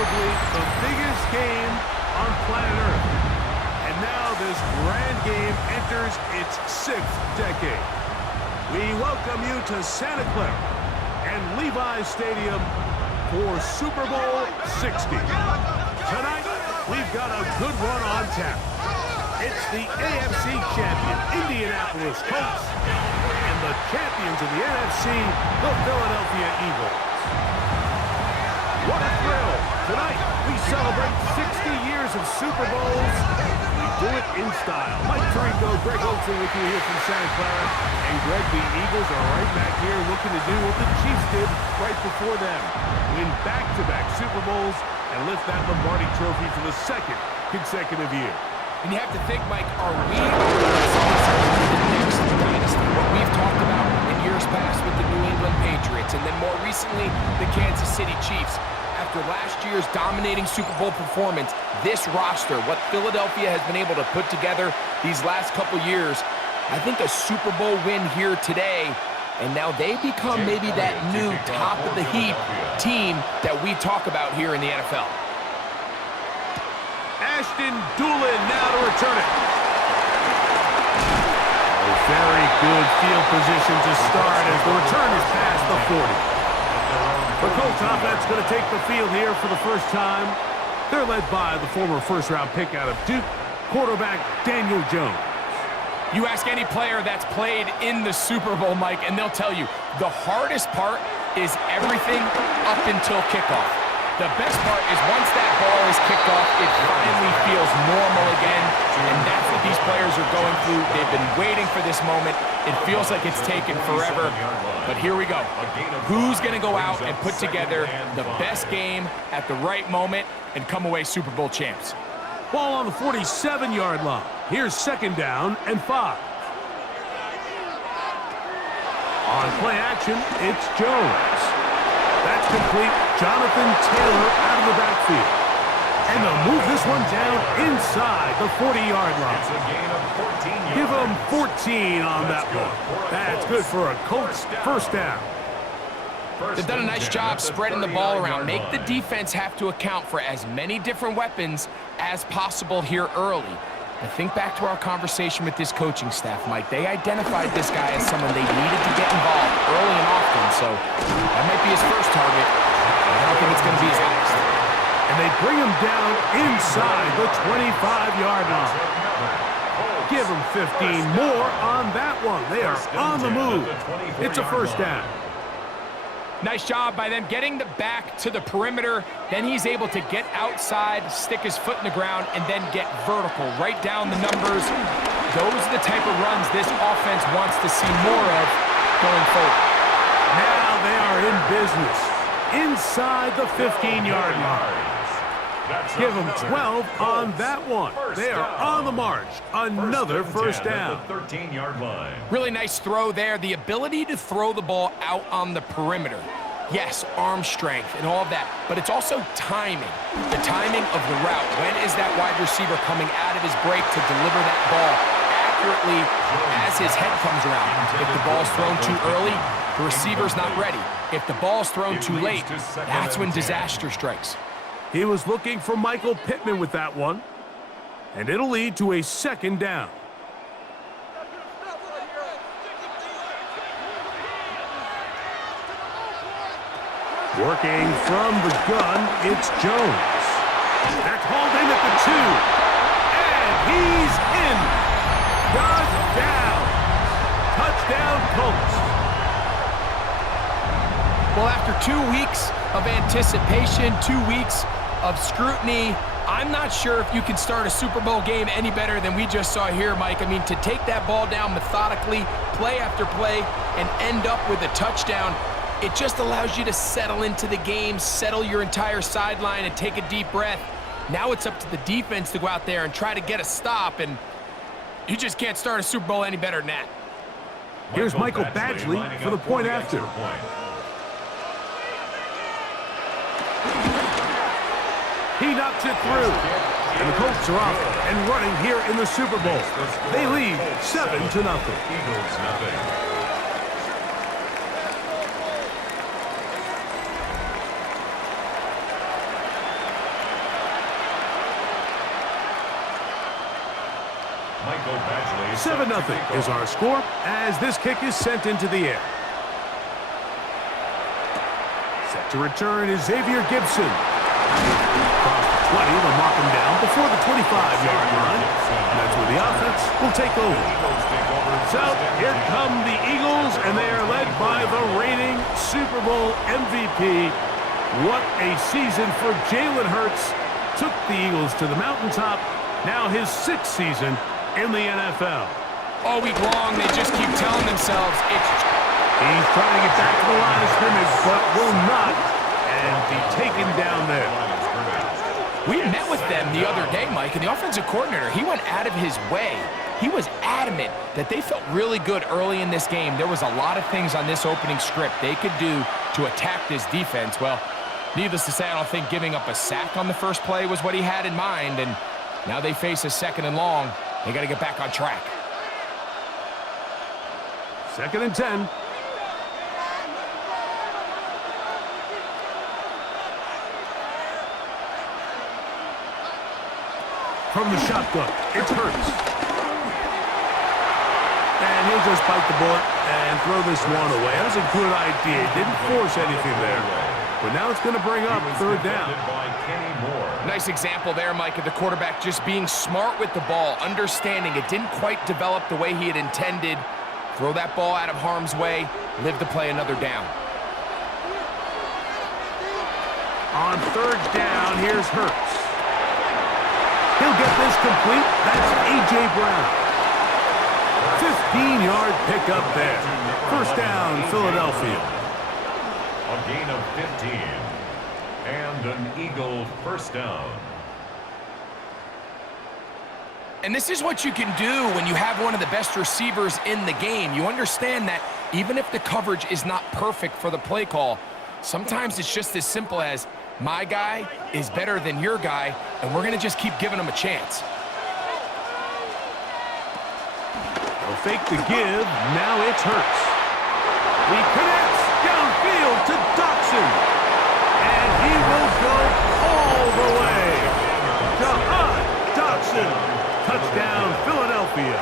arguably the biggest game on planet Earth. And now this grand game enters its 6th decade. We welcome you to Santa Clara and Levi's Stadium for Super Bowl 60. Tonight, we've got a good one on tap. It's the AFC champion, Indianapolis Colts, and the champions of the NFC, the Philadelphia Eagles. What a thrill! Tonight, we celebrate 60 years of Super Bowls. We do it in style. Mike Tirico, Greg Olsen with you here from Santa Clara. And Greg, the Eagles are right back here looking to do what the Chiefs did right before them. Win back-to-back Super Bowls and lift that Lombardi trophy for the 2nd consecutive year. And you have to think, Mike, are we the next dynasty? What we've talked about in years past with the New England Patriots, and then more recently, the Kansas City Chiefs. After last year's dominating Super Bowl performance, this roster, what Philadelphia has been able to put together these last couple years, I think a Super Bowl win here today, and now they become maybe that new top-of-the-heap team that we talk about here in the NFL. Ashton Doolin now to return it. A very good field position to start as the return is past the 40. The Colts offense going to take the field here for the first time. They're led by the former first-round pick out of Duke, quarterback Daniel Jones. You ask any player that's played in the Super Bowl, Mike, and they'll tell you the hardest part is everything up until kickoff. The best part is once that ball is kicked off, it finally feels normal again, and that's what these players are going through. They've been waiting for this moment. It feels like it's taken forever, but here we go. Who's going to go out and put together the best game at the right moment and come away Super Bowl champs? Ball on the 47-yard line. Here's 2nd down and 5. On play action, it's Jones. That's complete. Jonathan Taylor out of the backfield. And they'll move this one down inside the 40-yard line. It's a gain of 14 yards. Give them 14 on that one. That's good for a Colts first down. They've done a nice job spreading the ball around. Make the defense have to account for as many different weapons as possible here early. I think back to our conversation with this coaching staff, Mike. They identified this guy as someone they needed to get involved early and often, so that might be his first target. I don't think it's going to be his last. And they bring him down inside the 25-yard line. Give him 15 more on that one. They are on the move. It's a first down. Nice job by them getting the back to the perimeter. Then he's able to get outside, stick his foot in the ground, and then get vertical. Right down the numbers. Those are the type of runs this offense wants to see more of going forward. Now they are in business. Inside the 15-yard line. Give them 12 on that one. They are on the march. Another first down. 13-yard line. Really nice throw there. The ability to throw the ball out on the perimeter. Yes, arm strength and all of that, but it's also timing. The timing of the route. When is that wide receiver coming out of his break to deliver that ball accurately as his head comes around? If the ball's thrown too early, the receiver's not ready. If the ball's thrown too late, that's when disaster strikes. He was looking for Michael Pittman with that one. And it'll lead to a 2nd down. Working from the gun, it's Jones. That's hauled in at the 2. And he's in. Got down. Touchdown, Colts. Well, after 2 weeks of anticipation, 2 weeks of scrutiny, I'm not sure if you can start a Super Bowl game any better than we just saw here, Mike. I mean, to take that ball down methodically, play after play, and end up with a touchdown, it just allows you to settle into the game, settle your entire sideline, and take a deep breath. Now it's up to the defense to go out there and try to get a stop, and you just can't start a Super Bowl any better than that. Here's Michael Badgley for the point after. He knocks it through. And the Colts are off and running here in the Super Bowl. They lead 7-0. Eagles nothing. Michael Badgley. 7-0 is our score as this kick is sent into the air. Set to return is Xavier Gibson. Across the 20, they'll mark him down before the 25-yard line. And that's where the offense will take over. So here come the Eagles, and they are led by the reigning Super Bowl MVP. What a season for Jalen Hurts. Took the Eagles to the mountaintop. Now his 6th season in the NFL. All week long, they just keep telling themselves it's... He's trying to get back to the line of scrimmage, but will not, and be taken down there. We met with them the other day, Mike, and the offensive coordinator, he went out of his way. He was adamant that they felt really good early in this game. There was a lot of things on this opening script they could do to attack this defense. Well, needless to say, I don't think giving up a sack on the first play was what he had in mind, and now they face a 2nd and long. They got to get back on track. 2nd and 10. From the shotgun, it's Hurts. And he'll just bite the bullet and throw this one away. That was a good idea. Didn't force anything there. But now it's going to bring up 3rd down. Nice example there, Mike, of the quarterback just being smart with the ball, understanding it didn't quite develop the way he had intended. Throw that ball out of harm's way, live to play another down. On 3rd down, here's Hurts. He'll get this complete. That's A.J. Brown. 15-yard pickup there. 1st down, Philadelphia. A gain of 15. And an Eagle 1st down. And this is what you can do when you have one of the best receivers in the game. You understand that even if the coverage is not perfect for the play call, sometimes it's just as simple as my guy is better than your guy, and we're going to just keep giving him a chance. They'll fake the give. Now it's Hurts. He connects downfield to Dotson. And he will go all the way. Jahan Dotson. Touchdown, Philadelphia.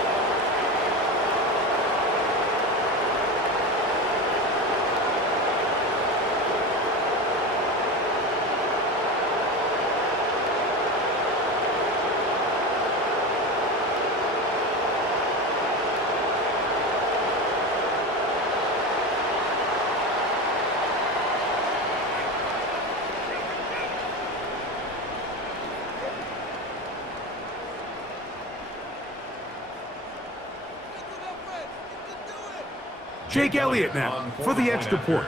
Jake Elliott now for the extra point.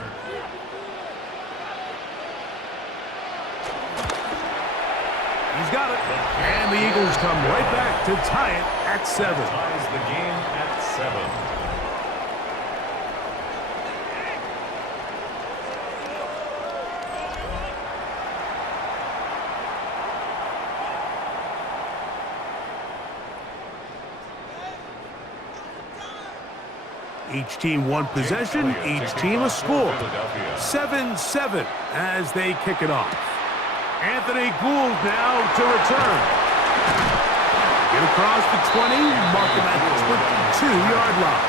He's got it. And the Eagles come right back to tie it at 7. Ties the game at 7. Each team one possession, each team a score. 7-7 as they kick it off. Anthony Gould now to return. Get across the 20, mark him at the 22-yard line.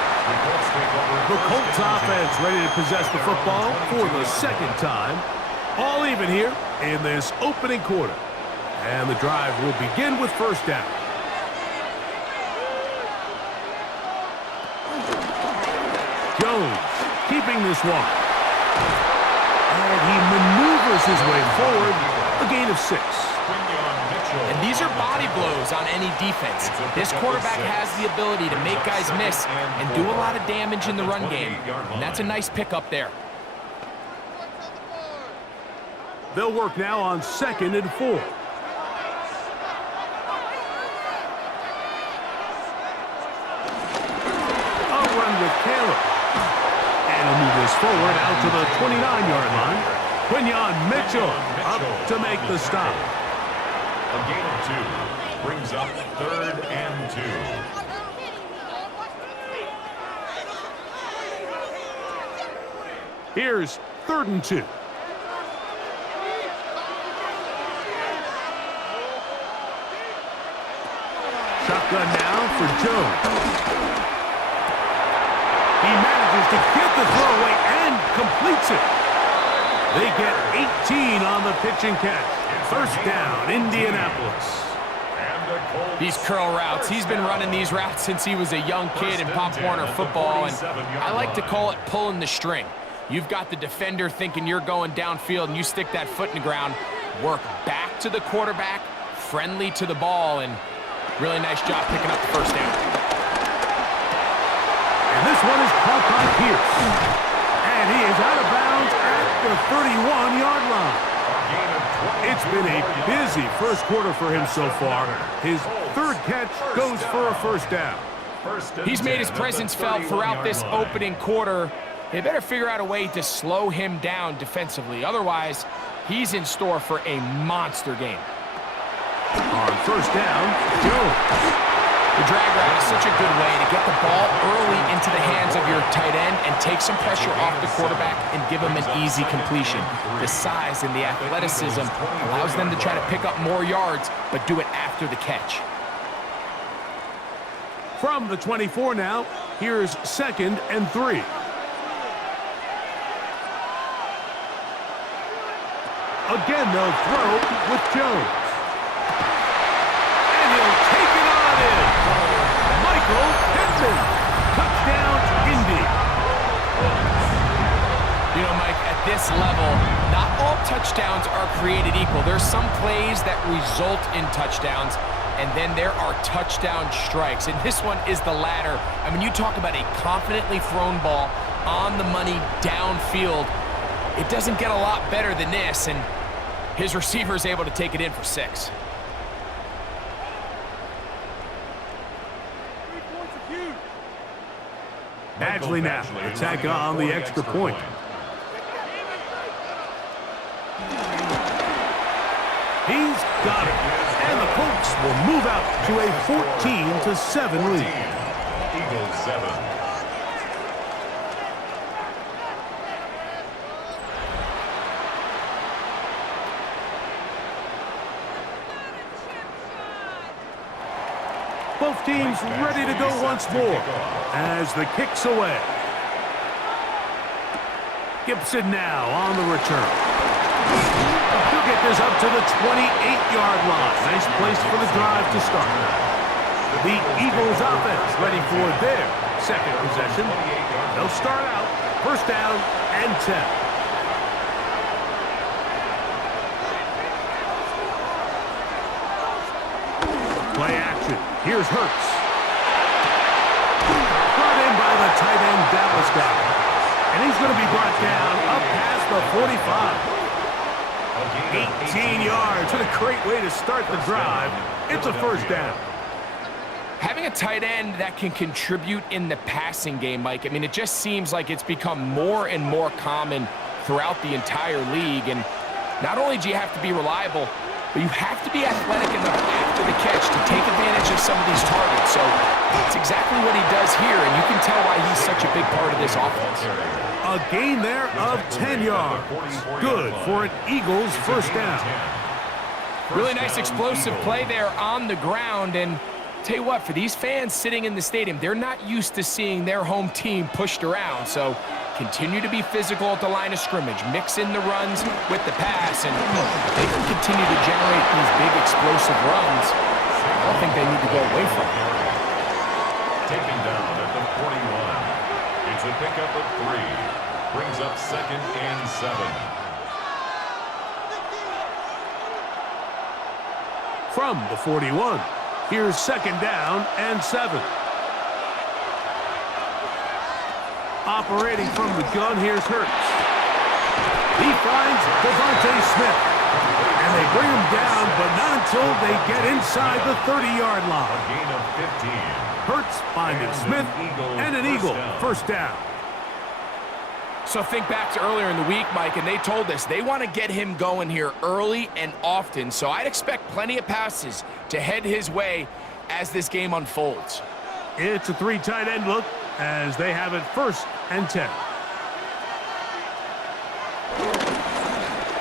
The Colts offense ready to possess the football for the 2nd time. All even here in this opening quarter. And the drive will begin with 1st down. Jones keeping this one. And he maneuvers his way forward. A gain of 6. And these are body blows on any defense. This quarterback has the ability to make guys miss and do a lot of damage in the run game. And that's a nice pickup there. They'll work now on 2nd and 4. A run with Caleb. And he'll move this forward out to the 29-yard line. Quinyon Mitchell up to make the stop. A gain of 2 brings up 3rd and 2. Here's 3rd and 2. Shotgun now for Jones. He manages to get the throw away and completes it. They get 18 on the pitch and catch. First down, Indianapolis. These curl routes, he's been running these routes since he was a young kid in Pop Warner football, and I like to call it pulling the string. You've got the defender thinking you're going downfield, and you stick that foot in the ground, work back to the quarterback, friendly to the ball, and really nice job picking up the first down. And this one is caught by Pierce. And he is out of bounds at the 31-yard line. It's been a busy first quarter for him so far. His third catch goes for a first down. He's made his presence felt throughout this opening quarter. They better figure out a way to slow him down defensively. Otherwise, he's in store for a monster game. On first down, Jones. The drag route is such a good way to get the ball early into the hands of your tight end and take some pressure off the quarterback and give him an easy completion. The size and the athleticism allows them to try to pick up more yards, but do it after the catch. From the 24 now, here's 2nd and 3. Again, they'll throw with Jones. And he'll take it on in. Michael Pittman. Touchdown, Indy. You know, Mike, at this level, not all touchdowns are created equal. There's some plays that result in touchdowns, and then there are touchdown strikes. And this one is the latter. I mean, you talk about a confidently thrown ball on the money downfield. It doesn't get a lot better than this, and his receiver is able to take it in for 6. Badgley now, attack on the extra point. He's got it. And the Colts will move out to a 14-7 lead. Eagles 7. Both teams ready to go once more as the kick's away. Gibson now on the return. He'll get this up to the 28-yard line. Nice place for the drive to start. The Eagles offense ready for their second possession. They'll start out first down and 10. Play action. Here's Hurts. Brought in by the tight end, Dallas guy. And he's going to be brought down up past the 45. 18 yards. What a great way to start the drive. It's a first down. Having a tight end that can contribute in the passing game, Mike, I mean, it just seems like it's become more and more common throughout the entire league. And not only do you have to be reliable, but you have to be athletic enough after the catch to take advantage of some of these targets. So it's exactly what he does here, and you can tell why he's such a big part of this offense. A gain there of 10 yards. Good for an Eagles first down. Really nice explosive play there on the ground, and tell you what, for these fans sitting in the stadium, they're not used to seeing their home team pushed around. So continue to be physical at the line of scrimmage, mix in the runs with the pass, and they can continue to generate these big explosive runs. I don't think they need to go away from it. Taken down at the 41. It's a pickup of 3. Brings up 2nd and 7. From the 41, here's 2nd down and 7. Operating from the gun, here's Hurts. He finds Devontae Smith. And they bring him down, but not until they get inside the 30-yard line. A gain of 15. Hurts finding Smith, and an Eagle first down. So think back to earlier in the week, Mike, and they told us they want to get him going here early and often. So I'd expect plenty of passes to head his way as this game unfolds. It's a 3 tight end look as they have it 1st and 10.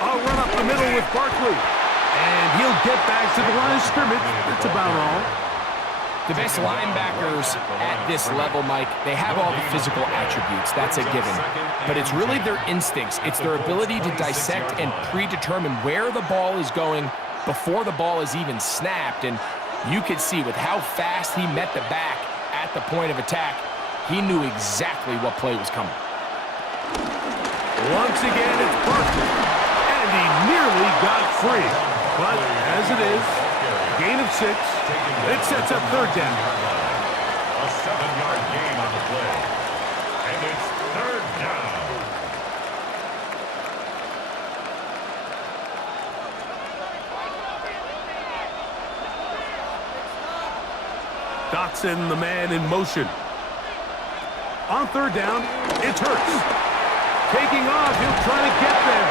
A run up the middle with Barkley. And he'll get back to the line of scrimmage. That's about all. The best linebackers at this level, Mike, they have all the physical attributes. That's a given. But it's really their instincts. It's their ability to dissect and predetermine where the ball is going before the ball is even snapped. And you could see with how fast he met the back at the point of attack, he knew exactly what play was coming. Once again, it's Barkley. And he nearly got free. But as it is, gain of 6. It sets up third down. A 7-yard gain on the play. And it's third down. Dotson, the man in motion. On third down, it's Hurts. Taking off, he'll try to get there.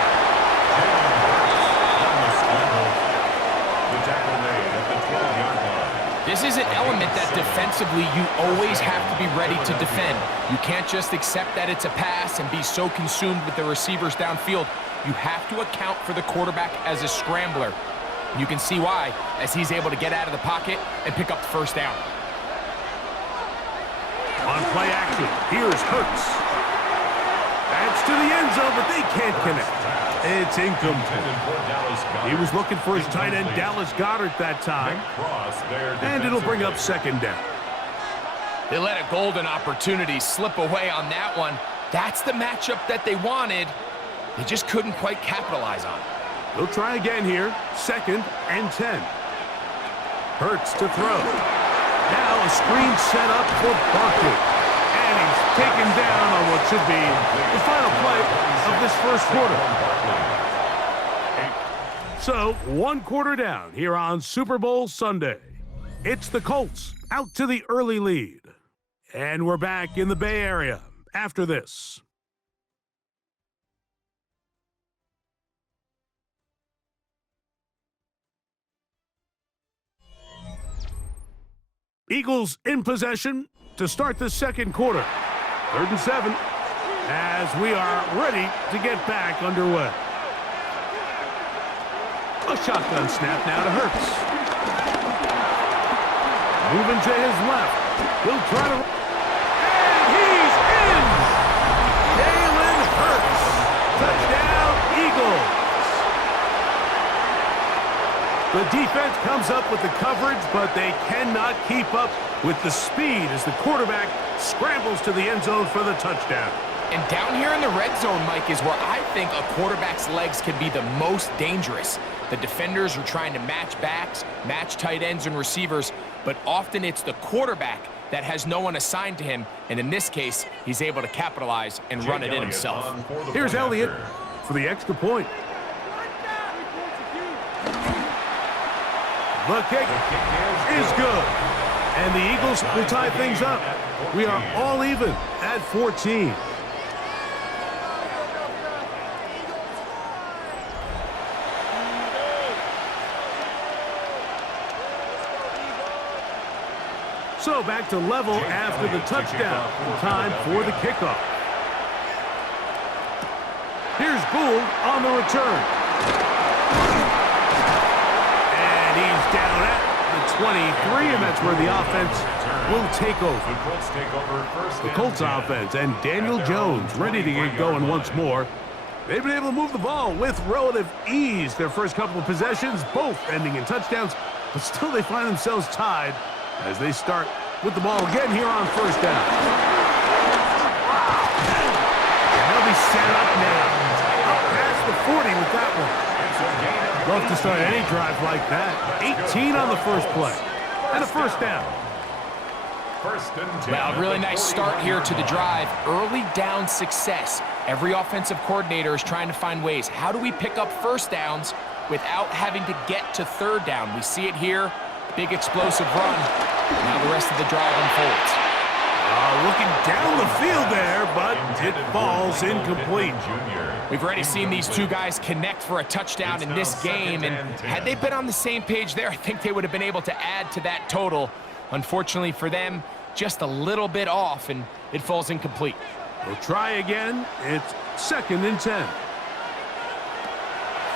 This is an element that defensively you always have to be ready to defend. You can't just accept that it's a pass and be so consumed with the receivers downfield. You have to account for the quarterback as a scrambler. You can see why, as he's able to get out of the pocket and pick up the first down. On play action, here's Hurts. That's to the end zone, but they can't connect. It's incomplete. He was looking for his tight end, Dallas Goedert, that time. And it'll bring up second down. They let a golden opportunity slip away on that one. That's the matchup that they wanted. They just couldn't quite capitalize on it. They'll try again here. 2nd and 10. Hurts to throw. Now a screen set up for Barkley. And he's taken down on what should be the final play of this first quarter. So, 1 quarter down here on Super Bowl Sunday. It's the Colts out to the early lead. And we're back in the Bay Area after this. Eagles in possession to start the second quarter. 3rd and 7 as we are ready to get back underway. A shotgun snap now to Hurts. Moving to his left. He'll try to... And he's in! Jalen Hurts. Touchdown, Eagles. The defense comes up with the coverage, but they cannot keep up with the speed as the quarterback scrambles to the end zone for the touchdown. And down here in the red zone, Mike, is where I think a quarterback's legs can be the most dangerous. The defenders are trying to match backs, match tight ends and receivers, but often it's the quarterback that has no one assigned to him, and in this case, he's able to capitalize and run it in himself. Here's Elliott for the extra point. The kick is good. And the Eagles will tie things up. We are all even at 14. So back to level after the touchdown. Time for the kickoff. Here's Gould on the return. And he's down at the 23, and that's where the offense will take over. The Colts offense and Daniel Jones ready to get going once more. They've been able to move the ball with relative ease. Their first couple of possessions, both ending in touchdowns, but still they find themselves tied as they start with the ball again here on first down. And they'll be set up now. Up past the 40 with that one. Love to start any drive like that. 18 on the first play. And a first down. Well, really nice start here to the drive. Early down success. Every offensive coordinator is trying to find ways. How do we pick up first downs without having to get to third down? We see it here. Big explosive run. Now the rest of the drive unfolds. Looking down the field there, but it falls incomplete. We've already seen these two guys connect for a touchdown in this game, and had they been on the same page there, I think they would have been able to add to that total. Unfortunately for them, just a little bit off, and it falls incomplete. We'll try again. It's 2nd and 10.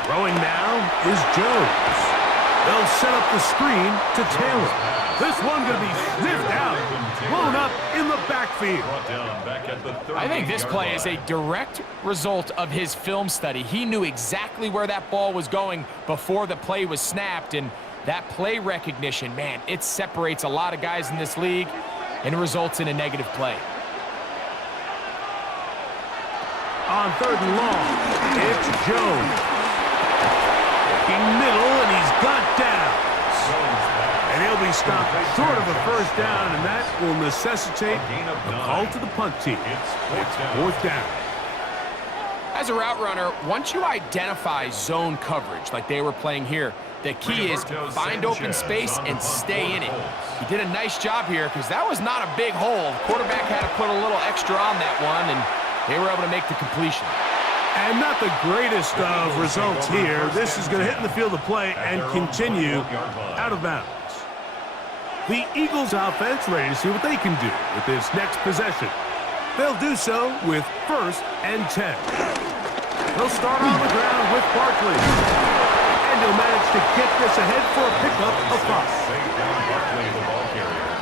Throwing now is Jones. They'll set up the screen to Taylor. This one going to be sniffed out, blown up in the backfield. I think this play is a direct result of his film study. He knew exactly where that ball was going before the play was snapped, and that play recognition, man, it separates a lot of guys in this league and results in a negative play. On 3rd and long, it's Jones. Looking middle, and he's got down. And he'll be stopped short of a first down, and that will necessitate a call to the punt team. It's 4th down. As a route runner, once you identify zone coverage like they were playing here, the key is find open space and stay in it. He did a nice job here because that was not a big hole. The quarterback had to put a little extra on that one, and they were able to make the completion. And not the greatest of results here. This is going to hit in the field of play and continue out of bounds. The Eagles offense ready to see what they can do with this next possession. They'll do so with 1st and 10. They'll start on the ground with Barkley. And he'll manage to get this ahead for a pickup of 5. Barkley, the ball carrier.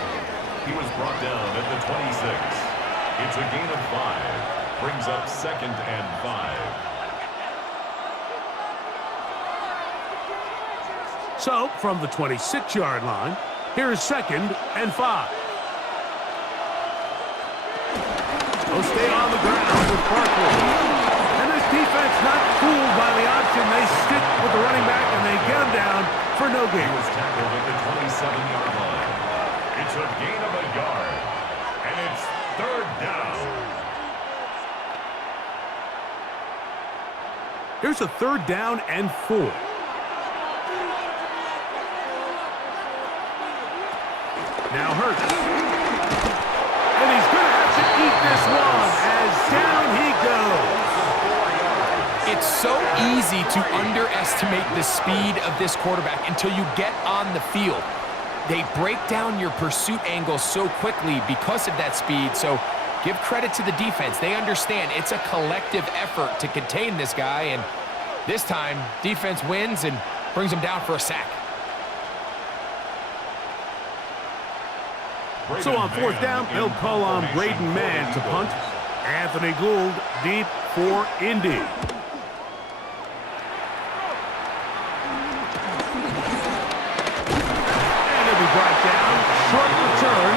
He was brought down at the 26. It's a gain of 5. Brings up 2nd and 5. So, from the 26-yard line, here is 2nd and 5. They'll stay on the ground with Barkley. And this defense not fooled by the option. They stick with the running back, and they get him down for no gain. He was tackled at the 27-yard line. It's a gain of a yard. And it's 3rd down. Here's a 3rd down and 4. Now Hurts. And he's going to have to eat this one as down he goes. It's so easy to underestimate the speed of this quarterback until you get on the field. They break down your pursuit angle so quickly because of that speed, so give credit to the defense. They understand it's a collective effort to contain this guy, and this time, defense wins and brings him down for a sack. So on 4th down, they'll call on Braden Mann to punt. Anthony Gould deep for Indy. And he'll be brought down. Short return.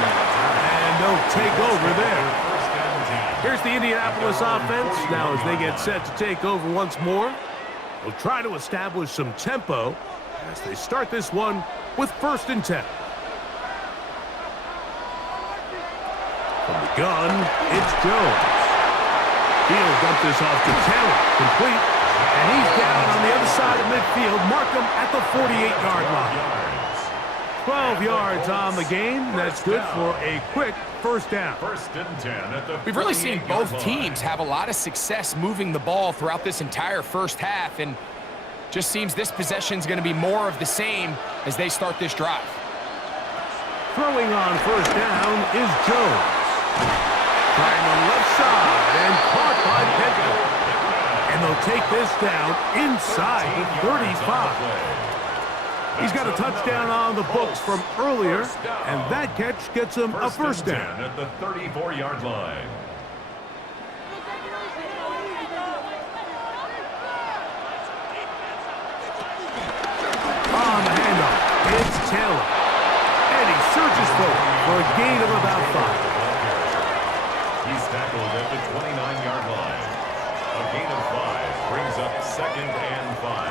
And they'll take over there. Here's the Indianapolis offense. Now as they get set to take over once more, they'll try to establish some tempo as they start this one with 1st and 10. From the gun, it's Jones. He'll dump this off to Taylor. Complete. And he's down on the other side of midfield. Mark him at the 48-yard line. 12 yards on the game. That's good for a quick 1st down. 1st and 10 at the We've really seen both teams have a lot of success moving the ball throughout this entire first half, and just seems this possession is going to be more of the same as they start this drive. Throwing on 1st down is Jones. Trying on left side and caught by Pedro. And they'll take this down inside the 35. He's got a touchdown on the books from earlier, and that catch gets him a 1st down. At the 34-yard line. On the handoff, it's Taylor. And he surges forward for a gain of about 5. He's tackled at the 29-yard line. A gain of 5 brings up 2nd and 5.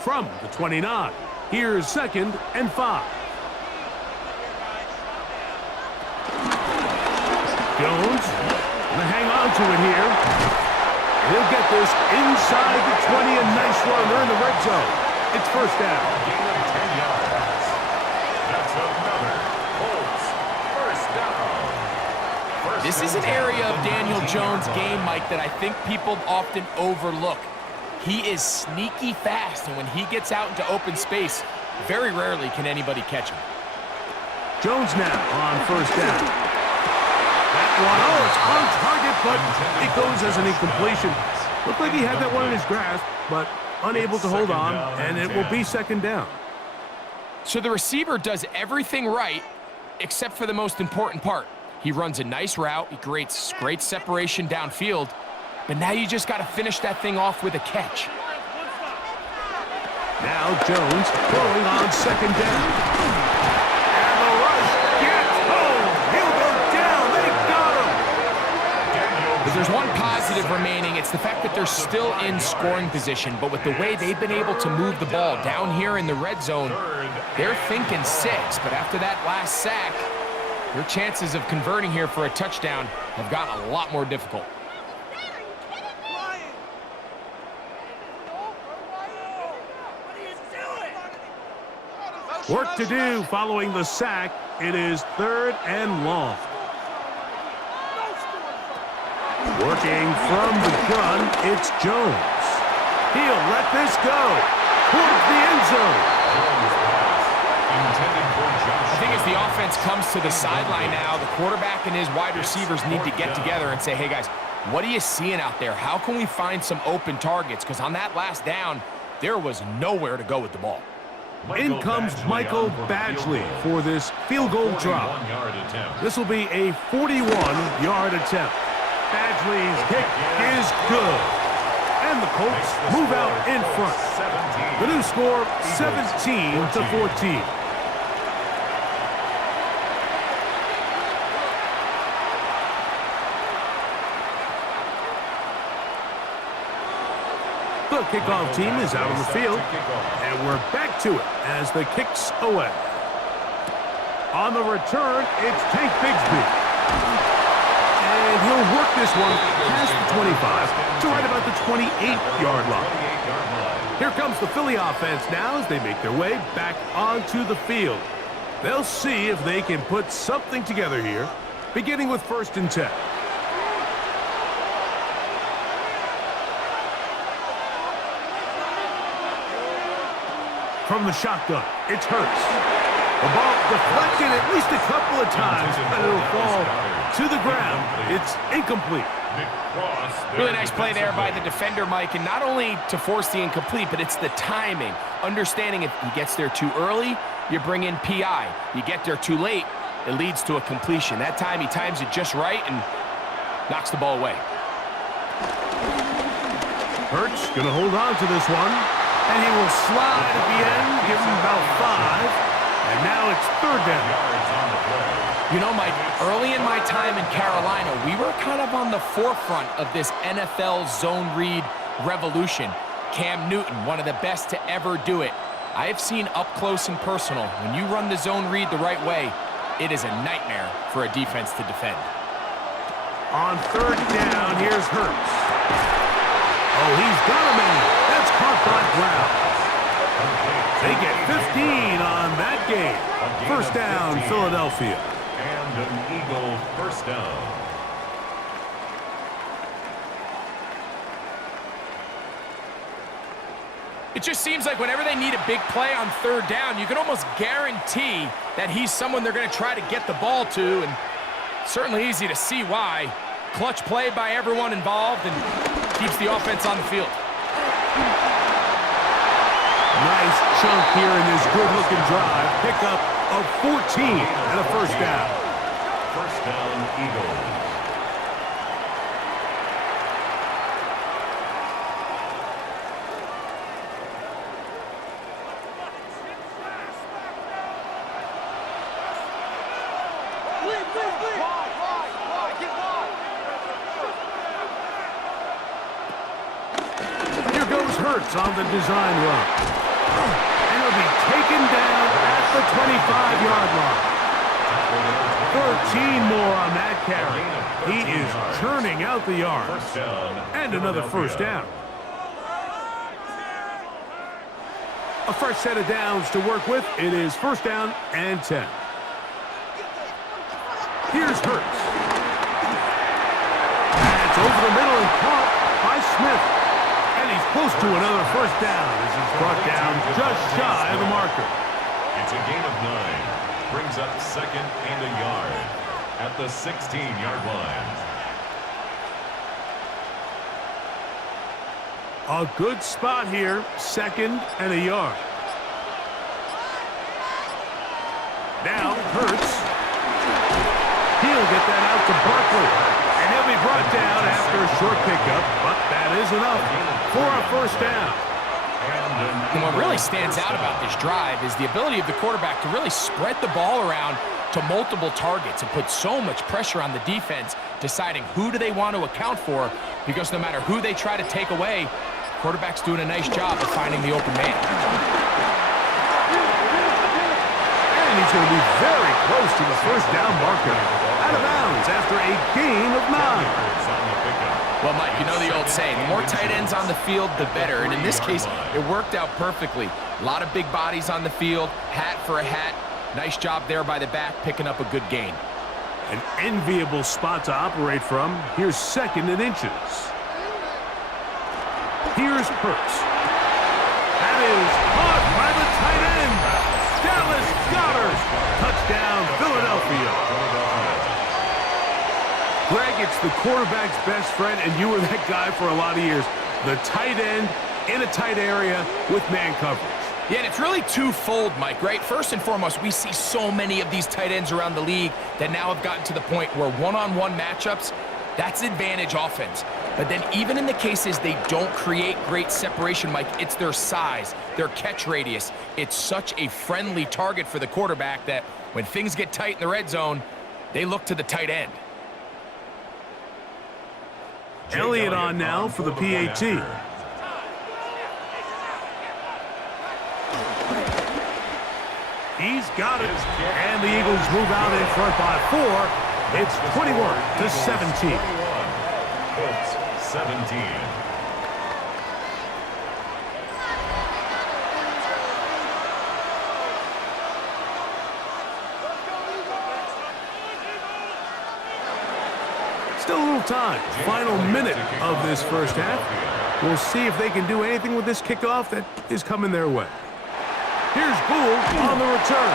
From the 29, here's 2nd and 5. Jones gonna hang on to it here. He'll get this inside the 20, a nice run. They're in the red zone. It's 1st down. Gain of 10 yards. That's another Colts 1st down. This is an area of Daniel Jones' game, Mike, that I think people often overlook. He is sneaky fast, and when he gets out into open space, very rarely can anybody catch him. Jones now on 1st down. That one, oh, it's on target, but it goes as an incompletion. Looked like he had that one in his grasp, but unable to hold on, and it will be second down. So the receiver does everything right except for the most important part. He runs a nice route. He creates great separation downfield. But now you just got to finish that thing off with a catch. Now Jones throwing on second down. And the rush gets home. He'll go down. They got him. If there's one positive remaining, it's the fact that they're still in scoring position. But with the way they've been able to move the ball down here in the red zone, they're thinking 6. But after that last sack, their chances of converting here for a touchdown have gotten a lot more difficult. Work to do following the sack. It is 3rd and long. Working from the gun, it's Jones. He'll let this go towards the end zone. I think as the offense comes to the sideline now, the quarterback and his wide receivers need to get together and say, hey guys, what are you seeing out there? How can we find some open targets? Because on that last down, there was nowhere to go with the ball. In comes Michael Badgley for this field goal drop. This will be a 41-yard attempt. Badgley's kick is good. And the Colts move out in front. The new score, 17-14. The kickoff team is out on the field, and we're back to it as the kick's away. On the return, it's Tank Bigsby. And he'll work this one past the 25 to right about the 28-yard line. Here comes the Philly offense now as they make their way back onto the field. They'll see if they can put something together here, beginning with 1st and 10. From the shotgun, it's Hurts. The ball deflected at least a couple of times, but it'll fall to the ground. It's incomplete. Really nice play there by the defender, Mike, and not only to force the incomplete, but it's the timing. Understanding if he gets there too early, you bring in PI. You get there too late, it leads to a completion. That time he times it just right and knocks the ball away. Hurts gonna hold on to this one. And he will slide at the end, give him about 5. And now it's 3rd down. You know, Mike, early in my time in Carolina, we were kind of on the forefront of this NFL zone read revolution. Cam Newton, one of the best to ever do it. I have seen up close and personal, when you run the zone read the right way, it is a nightmare for a defense to defend. On 3rd down, here's Hurts. Oh, he's got a man. That's caught by Brown. They get 15 on that game. 1st down, Philadelphia. And an Eagle 1st down. It just seems like whenever they need a big play on 3rd down, you can almost guarantee that he's someone they're going to try to get the ball to, and certainly easy to see why. Clutch play by everyone involved and keeps the offense on the field. Nice chunk here in this good-looking drive. Pickup of 14 and a 1st down. 1st down, Eagles. Hurts on the design run. And he'll be taken down at the 25-yard line. 13 more on that carry. He is churning out the yards. And another 1st down. A fresh set of downs to work with. It is 1st down and 10. Here's Hurts. That's over the middle and caught by Smith. He's close to another 1st down as he's brought down just shy of the marker. It's a gain of 9. Brings up 2nd and a yard at the 16-yard line. A good spot here, 2nd and a yard. Now, Hurts. He'll get that out to Barkley. And he'll be brought down after a short pickup, but that is enough for a first down. And what really stands out about this drive is the ability of the quarterback to really spread the ball around to multiple targets and put so much pressure on the defense, deciding who do they want to account for, because no matter who they try to take away, quarterback's doing a nice job of finding the open man. And he's going to be very close to the first down marker. Out of bounds after a gain of 9. Well, Mike, you know the old saying, the more tight ends on the field, the better. And in this case, it worked out perfectly. A lot of big bodies on the field, hat for a hat. Nice job there by the back, picking up a good gain. An enviable spot to operate from. Here's 2nd and inches. Here's Hurts. That is caught by the tight end. Dallas Goedert. Touchdown, Philadelphia. Greg, it's the quarterback's best friend, and you were that guy for a lot of years. The tight end in a tight area with man coverage. Yeah, and it's really twofold, Mike, right? First and foremost, we see so many of these tight ends around the league that now have gotten to the point where one-on-one matchups, that's advantage offense. But then even in the cases they don't create great separation, Mike, it's their size, their catch radius. It's such a friendly target for the quarterback that when things get tight in the red zone, they look to the tight end. Elliott on now for the PAT. He's got it. And the Eagles move out in front by 4. It's 21-17. Colts 17. Still a little time. Final minute of this first half. We'll see if they can do anything with this kickoff that is coming their way. Here's Gould on the return.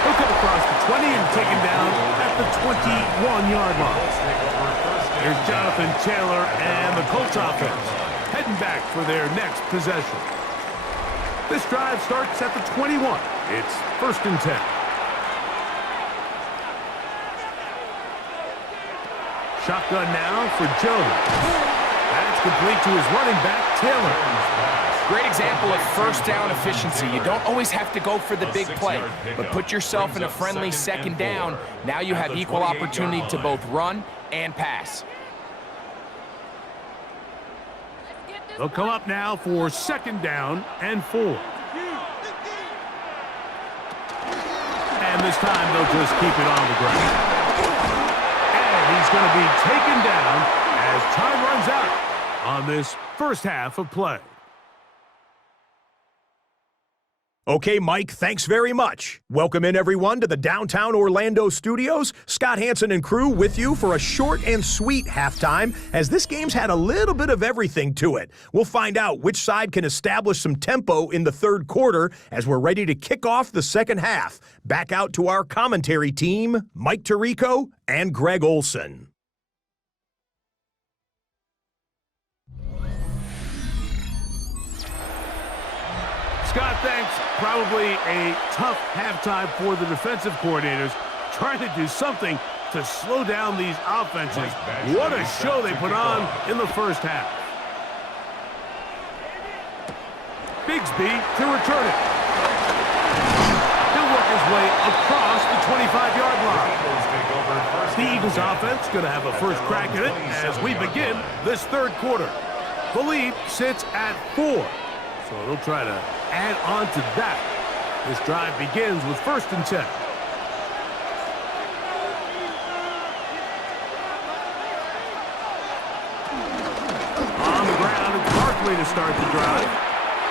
He'll come across the 20 and taken down at the 21-yard line. Here's Jonathan Taylor and the Colts offense heading back for their next possession. This drive starts at the 21. It's 1st and 10. Shotgun now for Jones. That's complete to his running back, Taylor. Great example of first down efficiency. You don't always have to go for the big play, but put yourself in a friendly 2nd down. Now you have equal opportunity to both run and pass. They'll come up now for 2nd down and 4. And this time they'll just keep it on the ground. He's going to be taken down as time runs out on this first half of play. Okay, Mike, thanks very much. Welcome in, everyone, to the downtown Orlando studios. Scott Hansen and crew with you for a short and sweet halftime, as this game's had a little bit of everything to it. We'll find out which side can establish some tempo in the 3rd quarter as we're ready to kick off the 2nd half. Back out to our commentary team, Mike Tirico and Greg Olson. Scott, thanks. Probably a tough halftime for the defensive coordinators, trying to do something to slow down these offenses. What a show they put on in the first half. Bigsby to return it. He'll work his way across the 25-yard line. The Eagles offense going to have a first crack at it as we begin this 3rd quarter. The lead sits at 4. So they'll try to add on to that. This drive begins with 1st and 10. On the ground, it's Barkley to start the drive.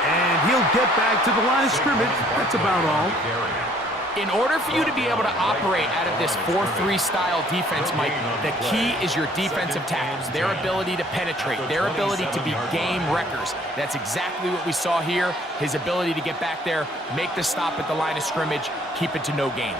And he'll get back to the line of scrimmage. That's about all. In order for you to be able to operate out of this 4-3 style defense, Mike, the key is your defensive tackles, their ability to penetrate, their ability to be game wreckers. That's exactly what we saw here, his ability to get back there, make the stop at the line of scrimmage, keep it to no gain.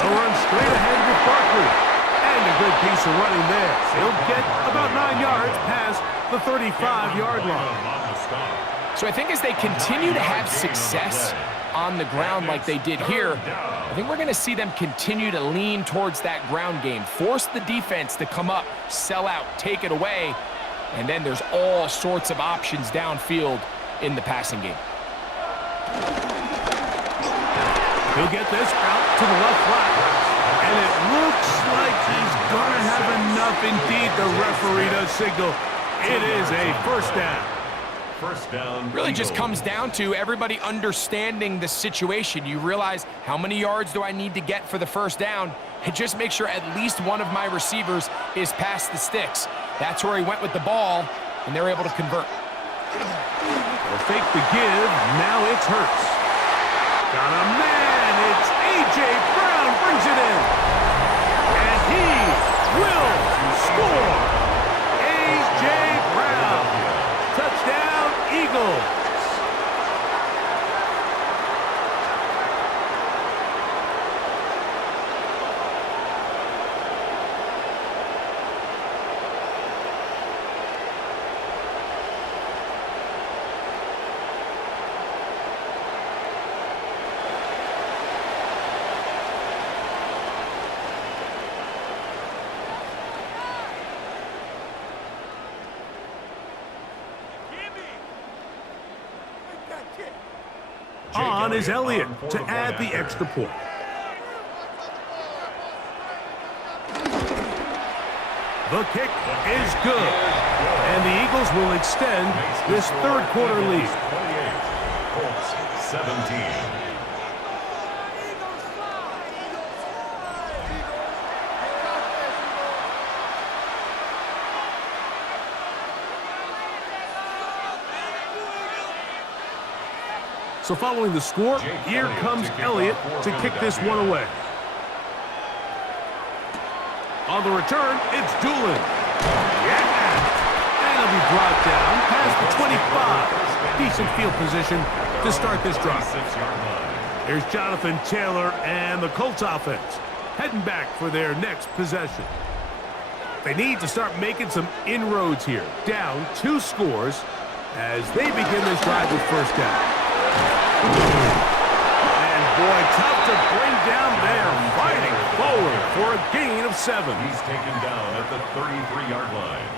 They'll run straight ahead with Barkley. And a good piece of running there. He'll get about 9 yards past the 35-yard line. So I think as they continue to have success on the ground like they did here, I think we're going to see them continue to lean towards that ground game, force the defense to come up, sell out, take it away, and then there's all sorts of options downfield in the passing game. He'll get this out to the left flat, and it looks like he's going to have enough. Indeed, the referee does signal it is a first down. First down. Really just comes down to everybody understanding the situation. You realize how many yards do I need to get for the first down, and just make sure at least one of my receivers is past the sticks. That's where he went with the ball, and they're able to convert. They'll fake the give. Now it's Hurts. Got a man. It's A.J. Brown brings it in. And he will score. A.J. Brown. Touchdown, Eagles. On is Elliott to add the extra point. The kick is good. And the Eagles will extend this third quarter lead. 28, Colts 17. So following the score, here comes Elliott to kick this one away. On the return, it's Doolin. Yeah! And he'll be brought down past the 25. Decent field position to start this drive. Here's Jonathan Taylor and the Colts offense heading back for their next possession. They need to start making some inroads here. Down 2 scores as they begin this drive with first down. And boy, tough to bring down there, fighting forward for a gain of 7. He's taken down at the 33-yard line.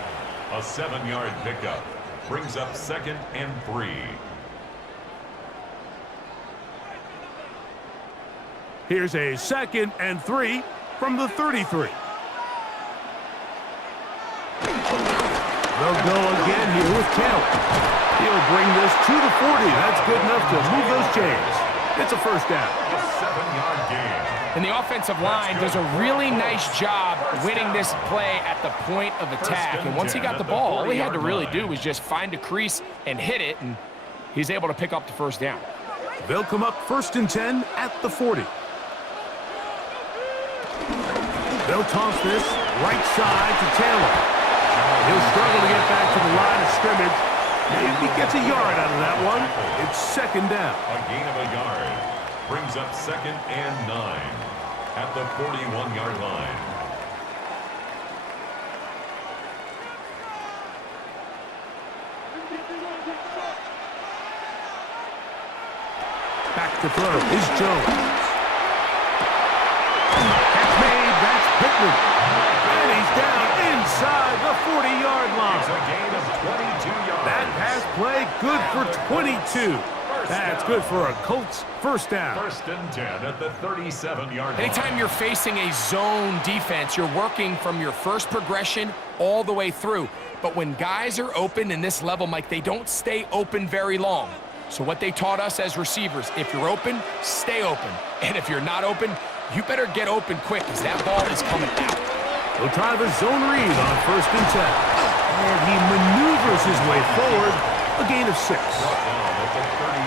A 7-yard pickup brings up 2nd and 3. Here's a 2nd and 3 from the 33. They'll go again here with Taylor. He'll bring this to the 40. That's good enough to move those chains. It's a first down. A 7-yard gain. And the offensive line does a really nice job winning this play at the point of attack. And once he got the ball, all he had to really do was just find a crease and hit it, and he's able to pick up the first down. They'll come up 1st and 10 at the 40. They'll toss this right side to Taylor. He'll struggle to get back to the line of scrimmage. Maybe gets a yard out of that one. It's 2nd down. A gain of a yard brings up 2nd and 9 at the 41-yard line. Back to throw is Jones. Catch made. That's Pittman. And he's down inside the 40-yard line. It's a gain of 22 yards. That pass play good for 22. That's good for a Colts first down. 1st and 10 at the 37-yard line. Anytime you're facing a zone defense, you're working from your first progression all the way through. But when guys are open in this level, Mike, they don't stay open very long. So what they taught us as receivers, if you're open, stay open. And if you're not open, you better get open quick because that ball is coming out. He'll try the zone read on 1st and 10. And he maneuvers his way forward, a gain of 6.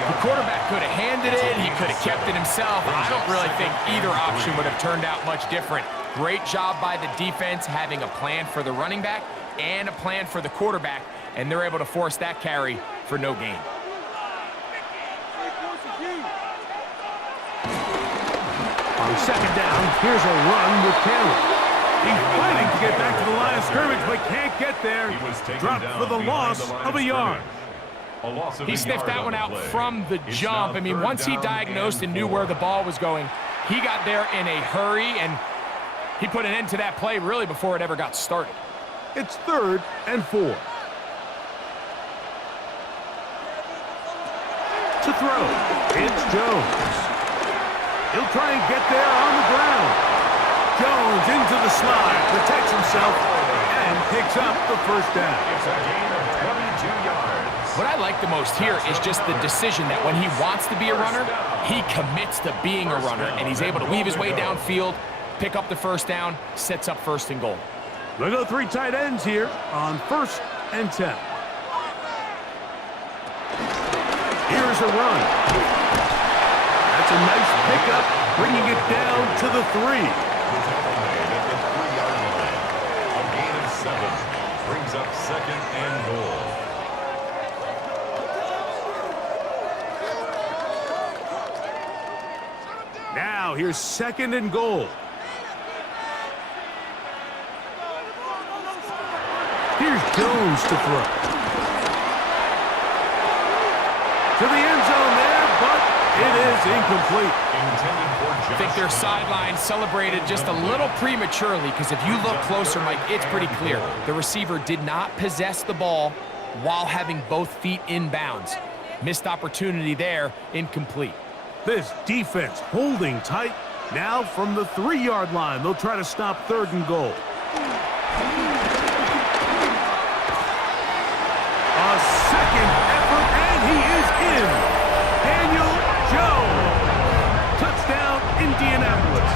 The quarterback could have handed it. He could have kept it himself. I don't really think either option would have turned out much different. Great job by the defense having a plan for the running back and a plan for the quarterback, and they're able to force that carry for no gain. On 2nd down, here's a run with Taylor. He's fighting to get of scrimmage, but can't get there. He was taken Dropped down for the behind loss the line of a yard. A loss of He a sniffed yard that one on out the play. from the It's jump. now I mean, third once he down diagnosed and knew 4. where the ball was going, he got there in a hurry, and he put an end to that play really before it ever got started. It's 3rd and 4. To throw, it's Jones. He'll try and get there on the ground. Jones into the slide, protects himself, and picks up the first down. It's a gain of 22 yards. What I like the most here is just the decision that when he wants to be a runner, he commits to being a runner, and he's able to weave his way downfield, pick up the first down, sets up 1st and goal. They'll go 3 tight ends here on 1st and 10. Here's a run. That's a nice pickup, bringing it down to the 3. The tackle made at the 3-yard line. A gain of 7 brings up 2nd and goal. Now here's 2nd and goal. Here's Jones to throw. To the end zone there, but it is incomplete. Intended for I think their sideline celebrated just a little prematurely, because if you look closer, Mike, it's pretty clear. The receiver did not possess the ball while having both feet in bounds. Missed opportunity there, incomplete. This defense holding tight. Now from the 3-yard line, they'll try to stop 3rd and goal. A second effort, and he is in. Daniel Jones. Touchdown, Indianapolis.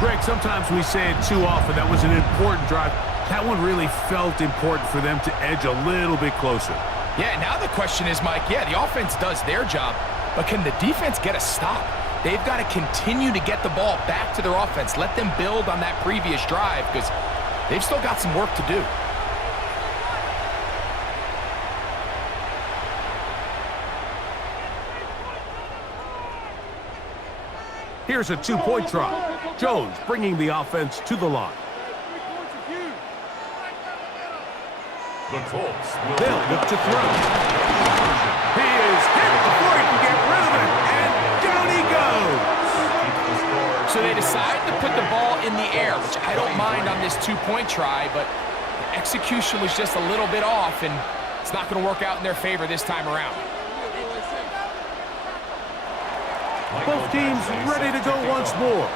Greg, sometimes we say it too often. That was an important drive. That one really felt important for them to edge a little bit closer. Yeah, now the question is, Mike, yeah, the offense does their job, but can the defense get a stop? They've got to continue to get the ball back to their offense. Let them build on that previous drive, because they've still got some work to do. Here's a 2-point try. Jones bringing the offense to the line. The Colts will They'll look to throw. He is hit before he can get rid of it, and down he goes. So they decide to put the ball in the air, which I don't mind on this 2-point try, but the execution was just a little bit off, and it's not going to work out in their favor this time around. Both teams ready to go once more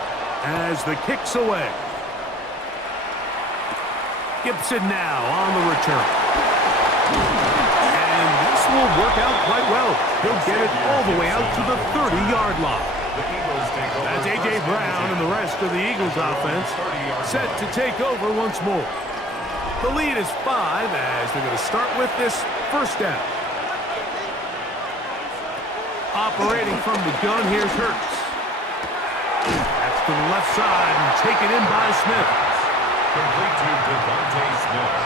as the kick's away. Gibson now on the return. And this will work out quite well. He'll get it all the way out to the 30-yard line. That's A.J. Brown and the rest of the Eagles offense set to take over once more. The lead is 5 as they're going to start with this 1st down. Operating from the gun, here's Hurts. That's to the left side and taken in by Smith. complete to Devontae Smith.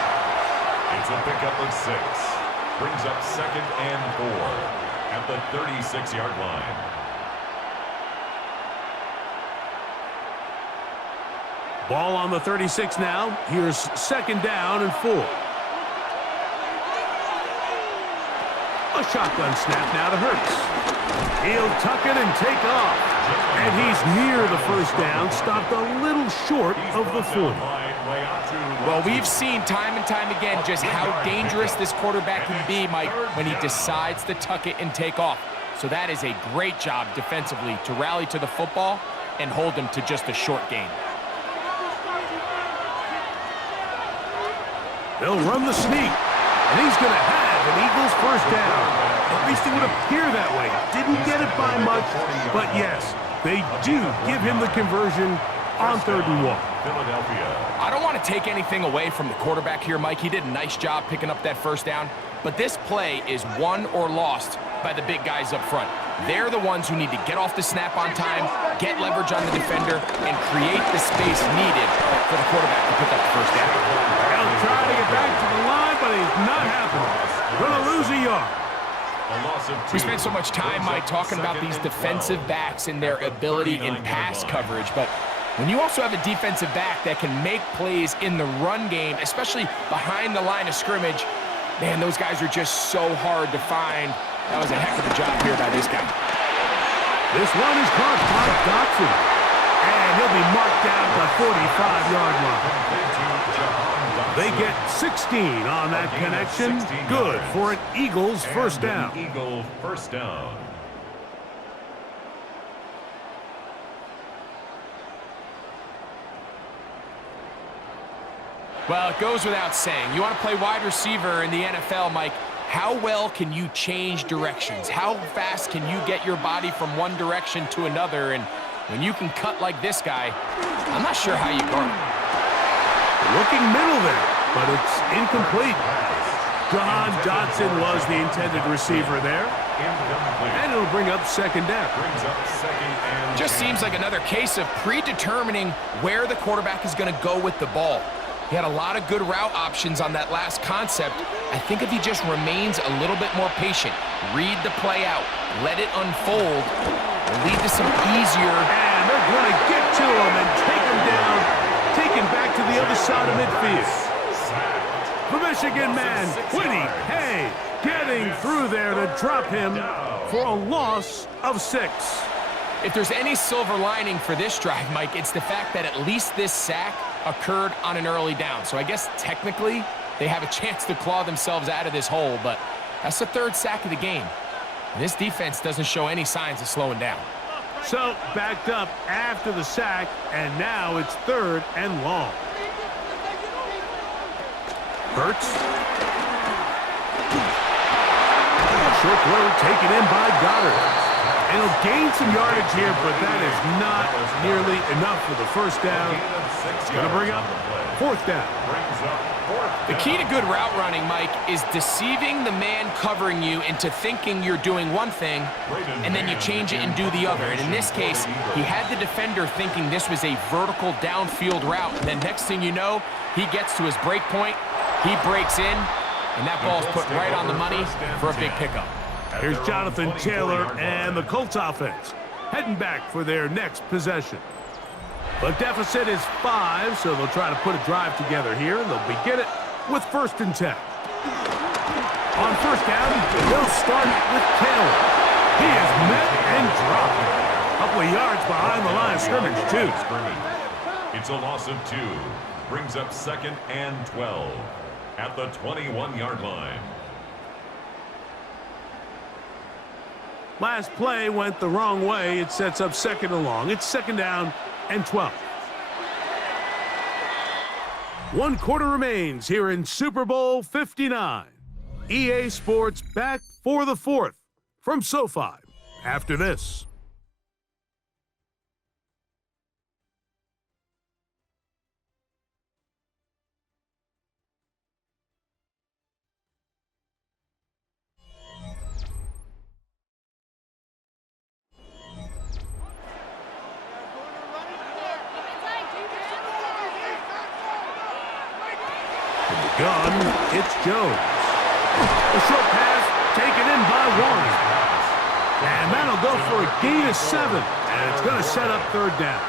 It's a pickup of 6. Brings up 2nd and 4 at the 36-yard line. Ball on the 36 now. Here's 2nd down and 4. A shotgun snap now to Hurts. He'll tuck it and take off. And he's near the 1st down, stopped a little short of the 40. Well, we've seen time and time again just how dangerous this quarterback can be, Mike, when he decides to tuck it and take off. So that is a great job defensively to rally to the football and hold him to just a short gain. They'll run the sneak, and he's going to have an Eagles 1st down. At least it would appear that way. Didn't get it by much, but yes, they do give him the conversion on 3rd and 1. Philadelphia. I don't want to take anything away from the quarterback here, Mike. He did a nice job picking up that 1st down, but this play is won or lost by the big guys up front. They're the ones who need to get off the snap on time, get leverage on the defender, and create the space needed for the quarterback to pick up the 1st down. They'll try to get back to the line, but he's not happening. Going to lose a yard. We spent so much time, Mike, talking about these defensive backs and their ability in pass coverage, but When you also have a defensive back that can make plays in the run game, especially behind the line of scrimmage, man, those guys are just so hard to find. That was a heck of a job here by this guy. This one is caught by Dotson. And he'll be marked down at the 45-yard line. They get 16 on that connection. Good for an Eagles first down. Eagle first down. Well, it goes without saying. You want to play wide receiver in the NFL, Mike, how well can you change directions? How fast can you get your body from one direction to another? And when you can cut like this guy, I'm not sure how you guard him. Looking middle there, but it's incomplete. John Dotson was the intended receiver there. And it'll bring up second down. Just seems like another case of predetermining where the quarterback is going to go with the ball. He had a lot of good route options on that last concept. I think if he just remains a little bit more patient, read the play out, let it unfold, will lead to some easier... And they're going to get to him and take him down, taken back to the other side of midfield. The Michigan man, Winnie Hay, getting through there to drop him for a loss of 6. If there's any silver lining for this drive, Mike, it's the fact that at least this sack occurred on an early down. So I guess technically they have a chance to claw themselves out of this hole, but that's the 3rd sack of the game. And this defense doesn't show any signs of slowing down. So backed up after the sack, and now it's 3rd and long. Hurts. Short throw taken in by Goddard. And he'll gain some yardage here, but that is not nearly enough for the first down. It's going to bring up 4th down. The key to good route running, Mike, is deceiving the man covering you into thinking you're doing one thing, and then you change it and do the other. And in this case, he had the defender thinking this was a vertical downfield route. And then next thing you know, he gets to his break point, he breaks in, and that ball is put right on the money for a big pickup. Here's Jonathan Taylor and the Colts offense heading back for their next possession. The deficit is 5, so they'll try to put a drive together here, and they'll begin it with 1st and 10. On 1st down, they'll start with Taylor. He is met and dropped. A couple of yards behind the line of scrimmage, too. It's a loss of 2. Brings up 2nd and 12 at the 21-yard line. Last play went the wrong way. It sets up 2nd and long. It's 2nd down and 12. 1 quarter remains here in Super Bowl 59. EA Sports back for the 4th from SoFi after this. Gun, it's Jones. A short pass taken in by Warren. And that'll go for a gain of 7. And it's going to set up 3rd down.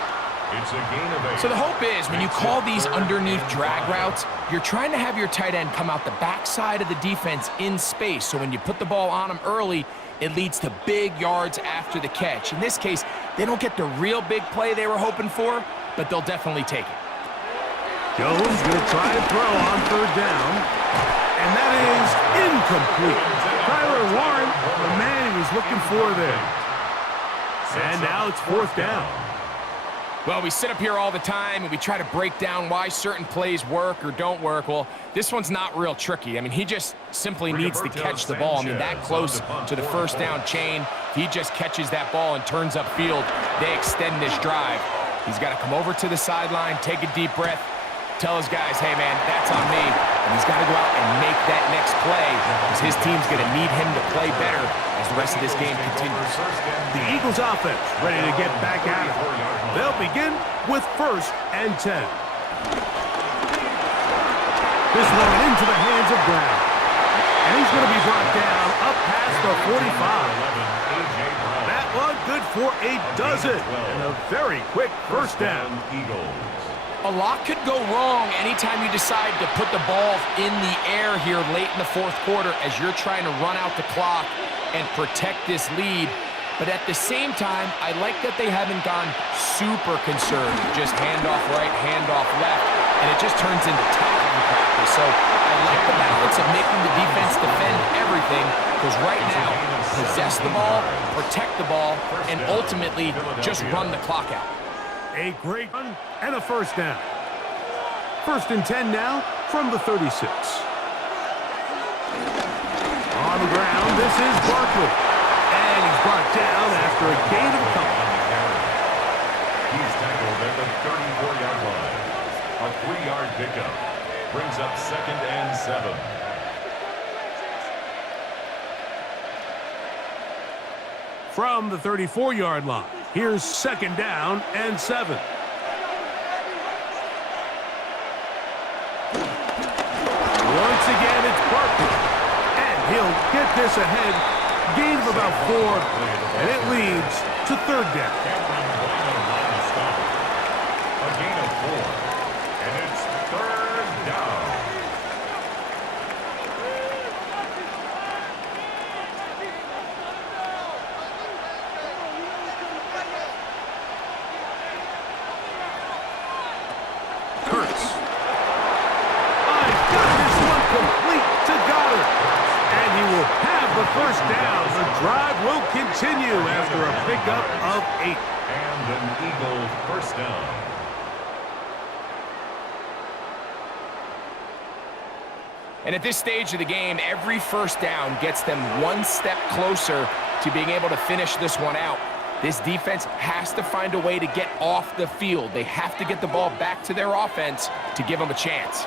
It's a gain of 8. So the hope is when you call these underneath drag routes, you're trying to have your tight end come out the backside of the defense in space. So when you put the ball on him early, it leads to big yards after the catch. In this case, they don't get the real big play they were hoping for, but they'll definitely take it. Jones going to try and throw on 3rd down. And that is incomplete. Tyler Warren, the man he was looking for there. And now it's 4th down. Well, we sit up here all the time and we try to break down why certain plays work or don't work. Well, this one's not real tricky. I mean, he just simply needs to catch the ball. I mean, that close to the 1st down chain, if he just catches that ball and turns upfield, they extend this drive. He's got to come over to the sideline, take a deep breath, tell his guys, hey, man, that's on me. And he's got to go out and make that next play because his team's going to need him to play better as the rest of this game continues. The Eagles offense ready to get back at it. They'll begin with 1st and 10. This one into the hands of Brown. And he's going to be brought down up past the 45. That one good for a dozen. And a very quick first down. Eagles. A lot could go wrong anytime you decide to put the ball in the air here late in the fourth quarter as you're trying to run out the clock and protect this lead. But at the same time, I like that they haven't gone super conserved. Just handoff right, handoff left, and it just turns into tackling practice. So I like the balance of making the defense defend everything, because right now, possess the ball, protect the ball, and ultimately just run the clock out. A great run and a first down. 1st and 10 now from the 36. On the ground, this is Barkley. And he's brought down after a gain of a couple. He's tackled at the 34-yard line. A 3-yard pickup brings up 2nd and 7. From the 34-yard line, here's 2nd down and 7. Once again, it's Barkley. And he'll get this ahead. Gain of about 4, and it leads to 3rd down. A gain of 4, and it's 3rd down. Hurts. I've got this one complete to Goddard. And he will have the first down. The drive will continue after a pickup of 8. And an Eagle first down. And at this stage of the game, every first down gets them one step closer to being able to finish this one out. This defense has to find a way to get off the field. They have to get the ball back to their offense to give them a chance.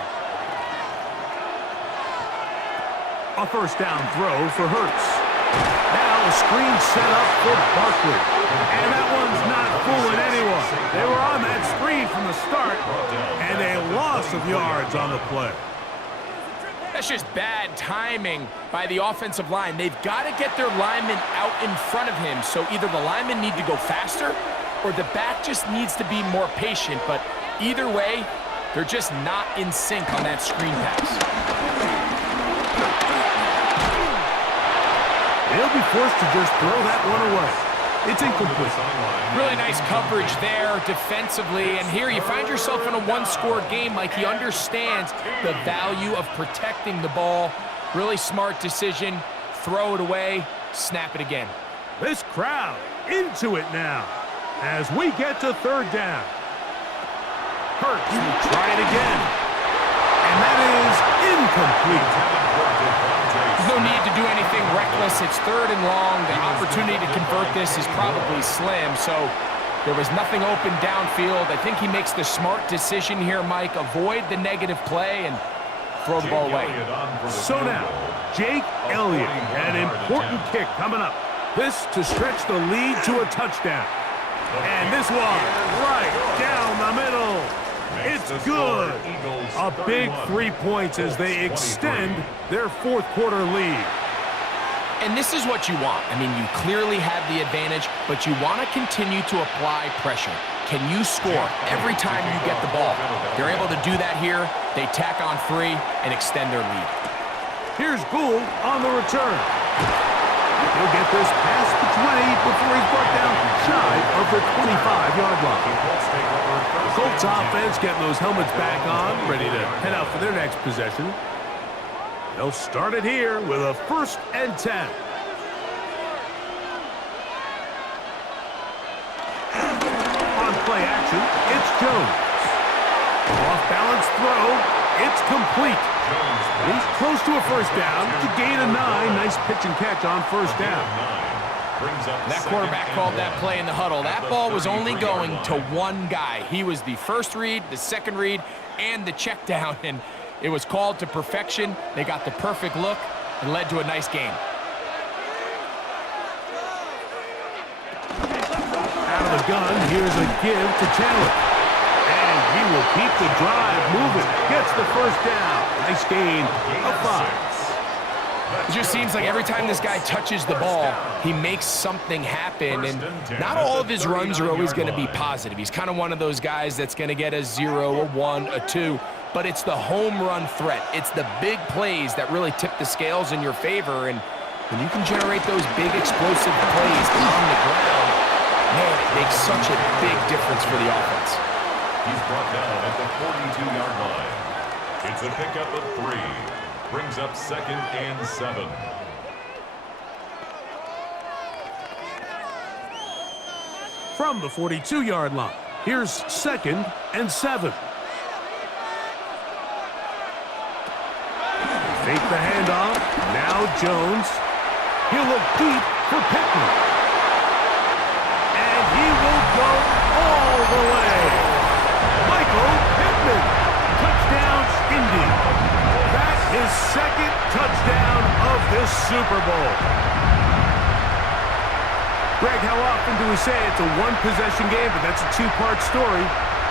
A first down throw for Hurts. Now a screen set up for Barkley. And that one's not fooling anyone. They were on that screen from the start, and a loss of yards on the play. That's just bad timing by the offensive line. They've got to get their linemen out in front of him, so either the linemen need to go faster or the back just needs to be more patient. But either way, they're just not in sync on that screen pass. They'll be forced to just throw that one away. It's incomplete. Really nice coverage there defensively. And here you find yourself in a one-score game. Like, he understands the value of protecting the ball. Really smart decision. Throw it away. Snap it again. This crowd into it now as we get to 3rd down. Hurts will try it again. And that is incomplete. There's no need to do anything reckless. It's 3rd and long. The opportunity to convert this is probably slim, so there was nothing open downfield. I think he makes the smart decision here, Mike. Avoid the negative play and throw the ball away. So now, Jake Elliott, an important kick coming up. This to stretch the lead to a touchdown. And this one right down the middle. It's good. A big 3 points as they extend their 4th quarter lead. And this is what you want. I mean, you clearly have the advantage, but you want to continue to apply pressure. Can you score every time you get the ball? They're able to do that here. They tack on 3 and extend their lead. Here's Gould on the return. He'll get this past the 20 before he's brought down shy of the 25-yard line. The Colts offense getting those helmets back on, ready to head out for their next possession. They'll start it here with a 1st and 10. On play action, it's Jones. Off-balance throw, it's complete. He's close to a first down to gain a 9. Nice pitch and catch on first down. That quarterback called that play in the huddle. That ball was only going to one guy. He was the first read, the second read, and the check down, and it was called to perfection. They got the perfect look and led to a nice game. Out of the gun, here's a give to Chandler. And he will keep the drive moving. Gets the first down. Nice gain of 5. It just seems like every time this guy touches the ball, he makes something happen, and not all of his runs are always going to be positive. He's kind of one of those guys that's going to get a 0, a 1, a 2, but it's the home run threat. It's the big plays that really tip the scales in your favor, and when you can generate those big explosive plays on the ground, man, it makes such a big difference for the offense. He's brought down at the 42-yard line. It's a pickup of 3. Brings up 2nd and 7. From the 42-yard line, here's 2nd and 7. Fake the handoff. Now Jones. He'll look deep for Pittman. And he will go all the way. Michael Pittman. Touchdown, Indy. That's his 2nd touchdown of this Super Bowl. Greg, how often do we say it's a one-possession game, but that's a two-part story?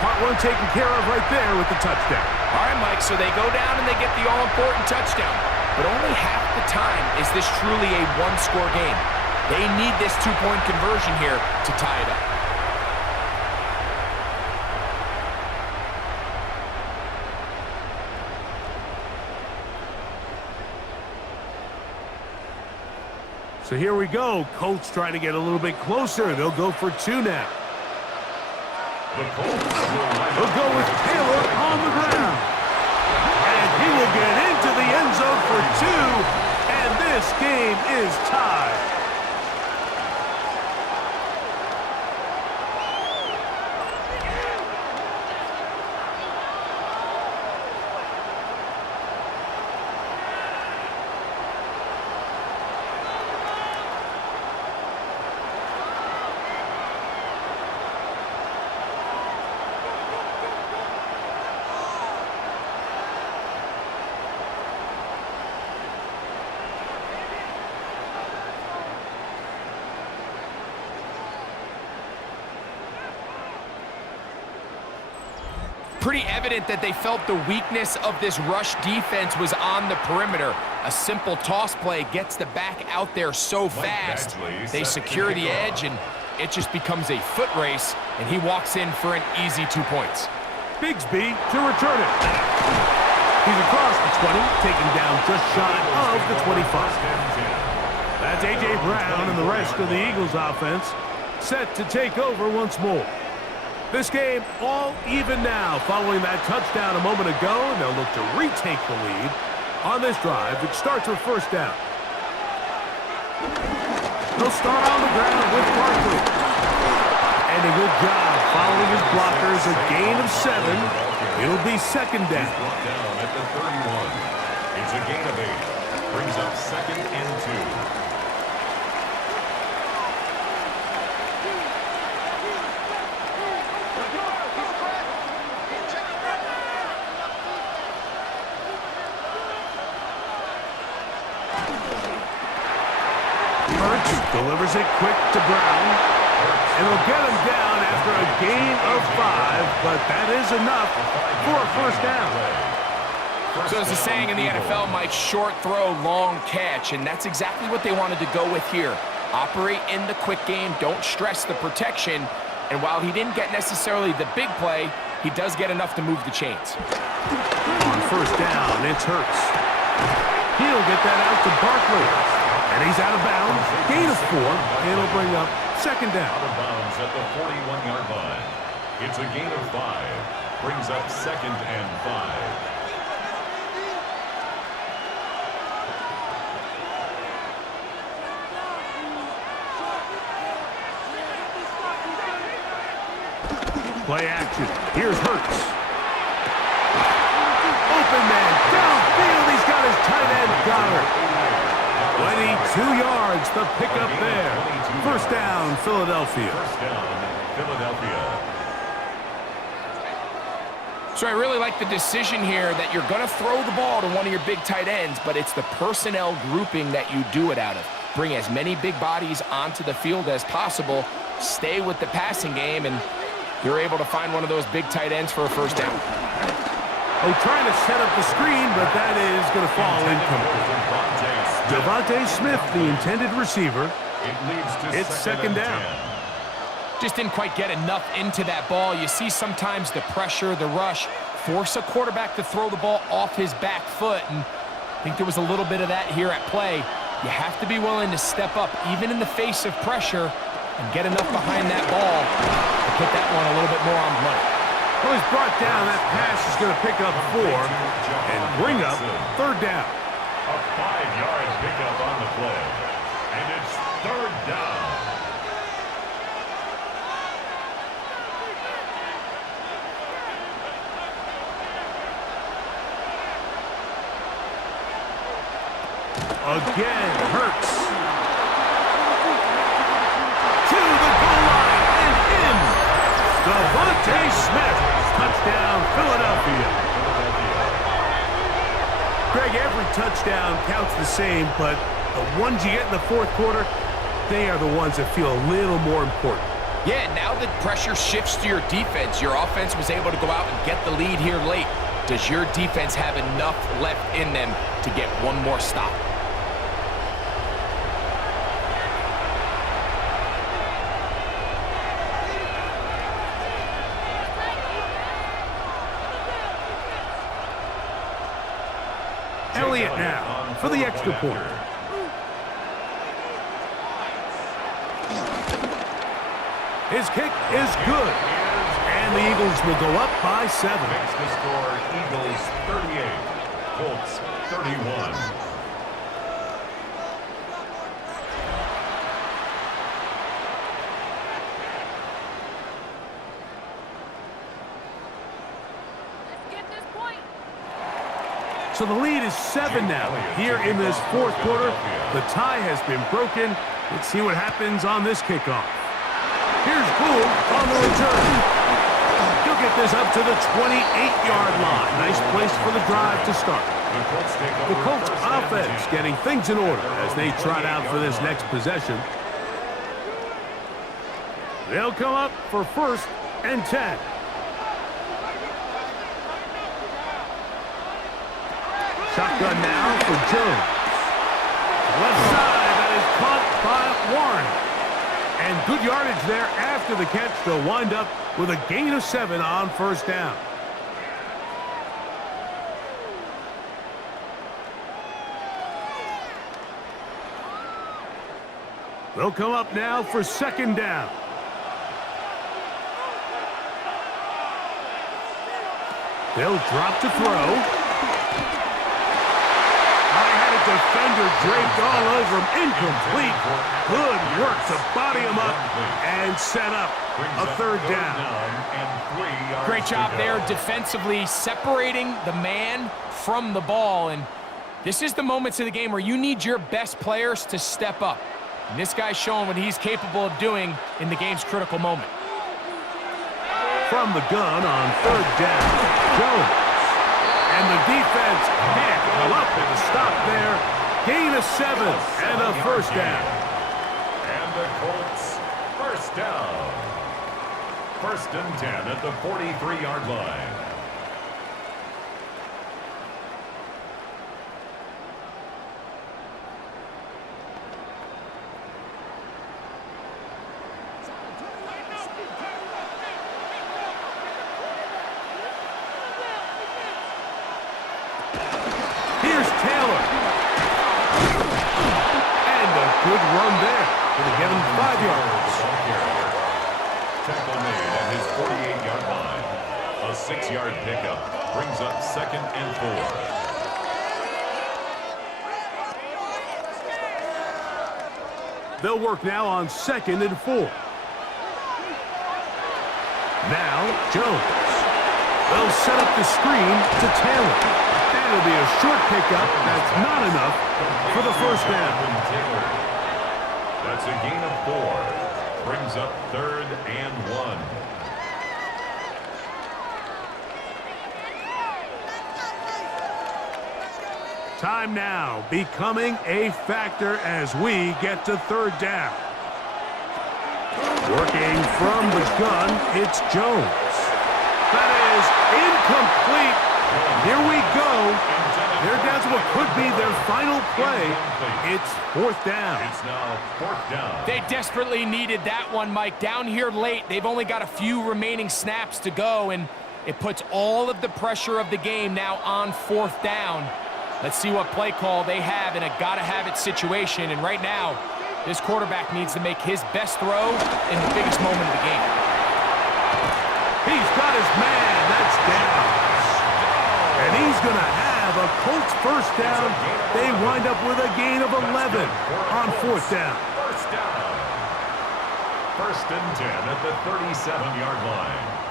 Part 1 taken care of right there with the touchdown. All right, Mike, so they go down and they get the all-important touchdown. But only half the time is this truly a one-score game. They need this two-point conversion here to tie it up. So here we go. Colts trying to get a little bit closer. They'll go for 2 now. They'll go with Taylor on the ground. And he will get into the end zone for 2. And this game is tied. Pretty evident that they felt the weakness of this rush defense was on the perimeter. A simple toss play gets the back out there so fast. They secure the edge, and it just becomes a foot race, and he walks in for an easy 2 points. Bigsby to return it. He's across the 20, taken down just shy of the 25. That's A.J. Brown and the rest of the Eagles offense set to take over once more. This game all even now following that touchdown a moment ago, and they'll look to retake the lead on this drive, which starts with 1st down. They'll start on the ground with Barkley. And a good job following his blockers, a gain of 7. It'll be 2nd down. Brought down at the 31. It's a gain of 8. Brings up 2nd and 2. Delivers it quick to Brown. And they'll get him down after a gain of 5, but that is enough for a 1st down. So as the saying in the NFL, Mike, short throw, long catch, and that's exactly what they wanted to go with here. Operate in the quick game, don't stress the protection, and while he didn't get necessarily the big play, he does get enough to move the chains. On 1st down, it's Hurts. He'll get that out to Barkley. And he's out of bounds, gain of 4, and it'll bring up 2nd down. Out of bounds at the 41-yard line. It's a gain of 5. Brings up 2nd and 5. Play action. Here's Hurts. Open man downfield. He's got his tight end Goddard. 22 yards, the pickup there. 1st down, Philadelphia. 1st down, Philadelphia. So I really like the decision here that you're going to throw the ball to one of your big tight ends, but it's the personnel grouping that you do it out of. Bring as many big bodies onto the field as possible, stay with the passing game, and you're able to find one of those big tight ends for a 1st down. Oh, trying to set up the screen, but that is going to fall incomplete. Devontae Smith, the intended receiver. It leads to It's second down. 10. Just didn't quite get enough into that ball. You see sometimes the pressure, the rush, force a quarterback to throw the ball off his back foot, and I think there was a little bit of that here at play. You have to be willing to step up, even in the face of pressure, and get enough behind that ball to put that one a little bit more on the money. Well, he's brought down. That pass is going to pick up 4 and bring up third down. A 5-yard pickup on the play. And it's third down. Again, Hurts. To the goal line and in. Devontae Smith. Touchdown, Philadelphia. Greg, every touchdown counts the same, but the ones you get in the fourth quarter, they are the ones that feel a little more important. Yeah, now that pressure shifts to your defense, your offense was able to go out and get the lead here late. Does your defense have enough left in them to get one more stop? Elliott now for the extra point. His kick is good. And the Eagles will go up by 7. Makes the score Eagles 38, Colts 31. So the lead is 7 now. Here in this fourth quarter, the tie has been broken. Let's see what happens on this kickoff. Here's Gould on the return. He'll get this up to the 28-yard line. Nice place for the drive to start. The Colts offense getting things in order as they trot out for this next possession. They'll come up for 1st and 10. Shotgun now for Jones. Left side, that is caught by Warren. And good yardage there after the catch. They'll wind up with a gain of 7 on 1st down. They'll come up now for 2nd down. They'll drop to throw. Defender draped all over him. Incomplete. Good work to body him up and set up a 3rd down. Great job there defensively, separating the man from the ball. And this is the moments of the game where you need your best players to step up. And this guy's showing what he's capable of doing in the game's critical moment. From the gun on 3rd down, Jones. And the defense can't come up with a stop there. Gain of 7 and a 1st down. And the Colts 1st down. 1st and 10 at the 43-yard line. Good run there. Gonna get him 5 yards. Tackle made at his 48-yard line. A 6-yard pickup brings up 2nd and 4. They'll work now on 2nd and 4. Now, Jones. They'll set up the screen to Taylor. That'll be a short pickup. That's not enough for the 1st down. That's a gain of 4. Brings up 3rd and 1. Time now becoming a factor as we get to 3rd down. Working from the gun, it's Jones. That is incomplete. Here we go. They're down what could be their final play. It's fourth down. It's now fourth down. They desperately needed that one, Mike. Down here late, they've only got a few remaining snaps to go, and it puts all of the pressure of the game now on fourth down. Let's see what play call they have in a gotta-have-it situation. And right now, this quarterback needs to make his best throw in the biggest moment of the game. He's got his man. That's down. And he's going to have a Colts first down. They wind up with a gain of 11 on fourth down. First down. First and 10 at the 37-yard line.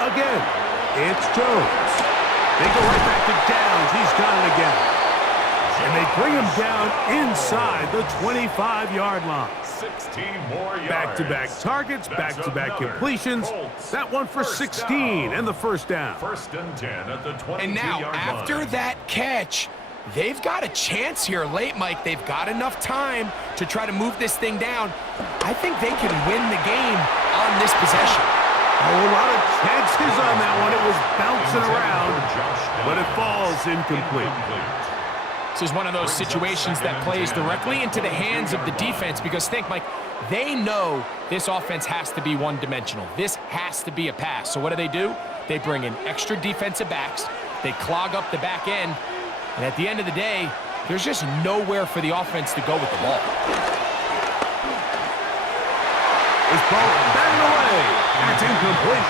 Again, it's Jones. They go right back to Downs. He's got it again. And they bring him down inside the 25-yard line. 16 more yards. Back-to-back targets, back-to-back completions. That one for 16 and the first down. First and 10 at the 22-yard line. And now, after that catch, they've got a chance here late, Mike. They've got enough time to try to move this thing down. I think they can win the game on this possession. A whole lot of chances on that one. It was bouncing around, but it falls incomplete. This is one of those situations that plays directly into the hands of the defense because think, Mike, they know this offense has to be one-dimensional. This has to be a pass. So what do? They bring in extra defensive backs. They clog up the back end. And at the end of the day, there's just nowhere for the offense to go with the ball. This ball batted away. That's incomplete.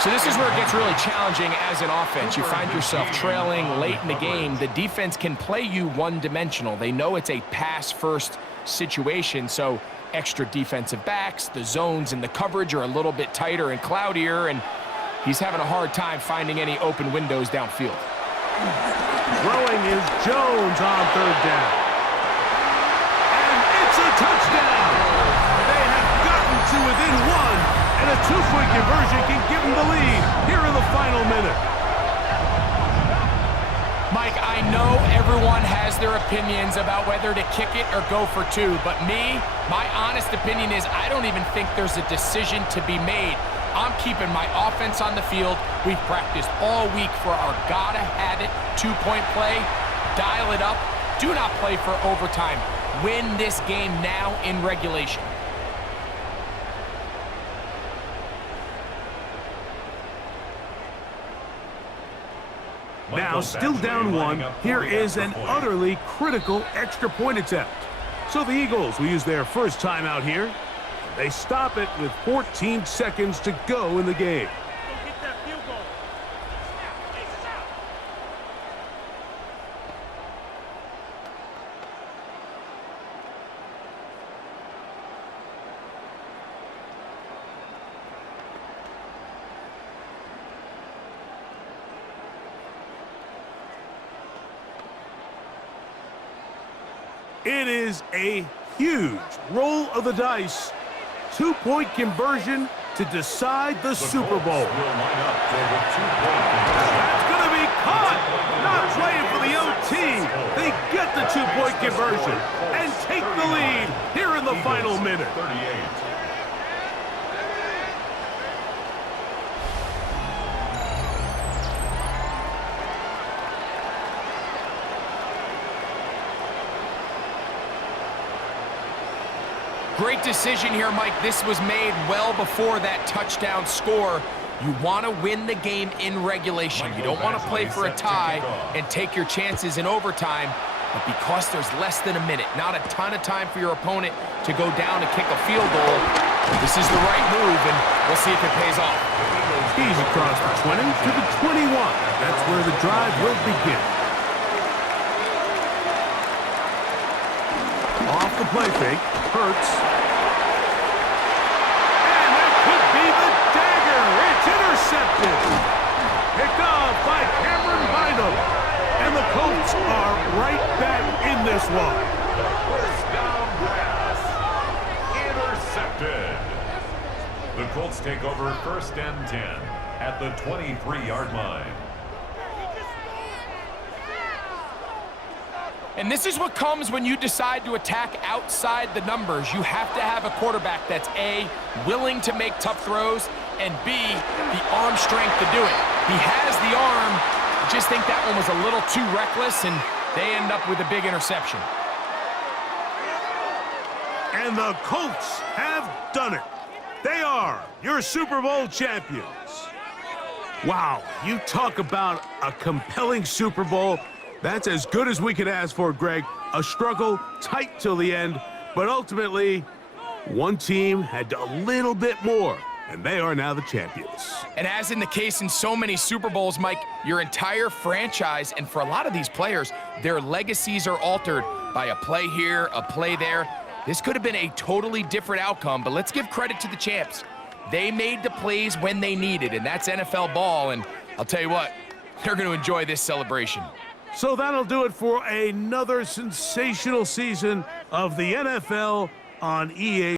So this is where it gets really challenging as an offense. You find yourself trailing late in the game. The defense can play you one-dimensional. They know it's a pass-first situation, so extra defensive backs, the zones and the coverage are a little bit tighter and cloudier, and he's having a hard time finding any open windows downfield. Throwing is Jones on third down. And it's a touchdown. They have gotten to within one, and a two-point conversion can give them the lead here in the final minute. Mike, I know everyone has their opinions about whether to kick it or go for two, but my honest opinion is I don't even think there's a decision to be made. I'm keeping my offense on the field. We've practiced all week for our gotta-have-it two-point play. Dial it up. Do not play for overtime. Win this game now in regulation. Now, still down one, here is an utterly critical extra point attempt. So the Eagles will use their first timeout here. They stop it with 14 seconds to go in the game. It is a huge roll of the dice. Two-point conversion to decide the Super Bowl. That's going to be caught. Not playing for the OT. They get the two-point conversion and take the lead here in the final minute. 38. Great decision here, Mike. This was made well before that touchdown score. You want to win the game in regulation. You don't want to play for a tie and take your chances in overtime. But because there's less than a minute, not a ton of time for your opponent to go down and kick a field goal, this is the right move, and we'll see if it pays off. He's across the 20 to the 21. That's where the drive will begin. Off the play fake, Hurts. And that could be the dagger. It's intercepted. Picked off by Cameron Bynum. And the Colts are right back in this one. First down pass. Intercepted. The Colts take over first and 10 at the 23-yard line. And this is what comes when you decide to attack outside the numbers. You have to have a quarterback that's A, willing to make tough throws, and B, the arm strength to do it. He has the arm. I just think that one was a little too reckless, and they end up with a big interception. And the Colts have done it. They are your Super Bowl champions. Wow, you talk about a compelling Super Bowl. That's as good as we could ask for, Greg. A struggle, tight till the end, but ultimately, one team had a little bit more, and they are now the champions. And as in the case in so many Super Bowls, Mike, your entire franchise, and for a lot of these players, their legacies are altered by a play here, a play there. This could have been a totally different outcome, but let's give credit to the champs. They made the plays when they needed, and that's NFL ball, and I'll tell you what, they're going to enjoy this celebration. So that'll do it for another sensational season of the NFL on EA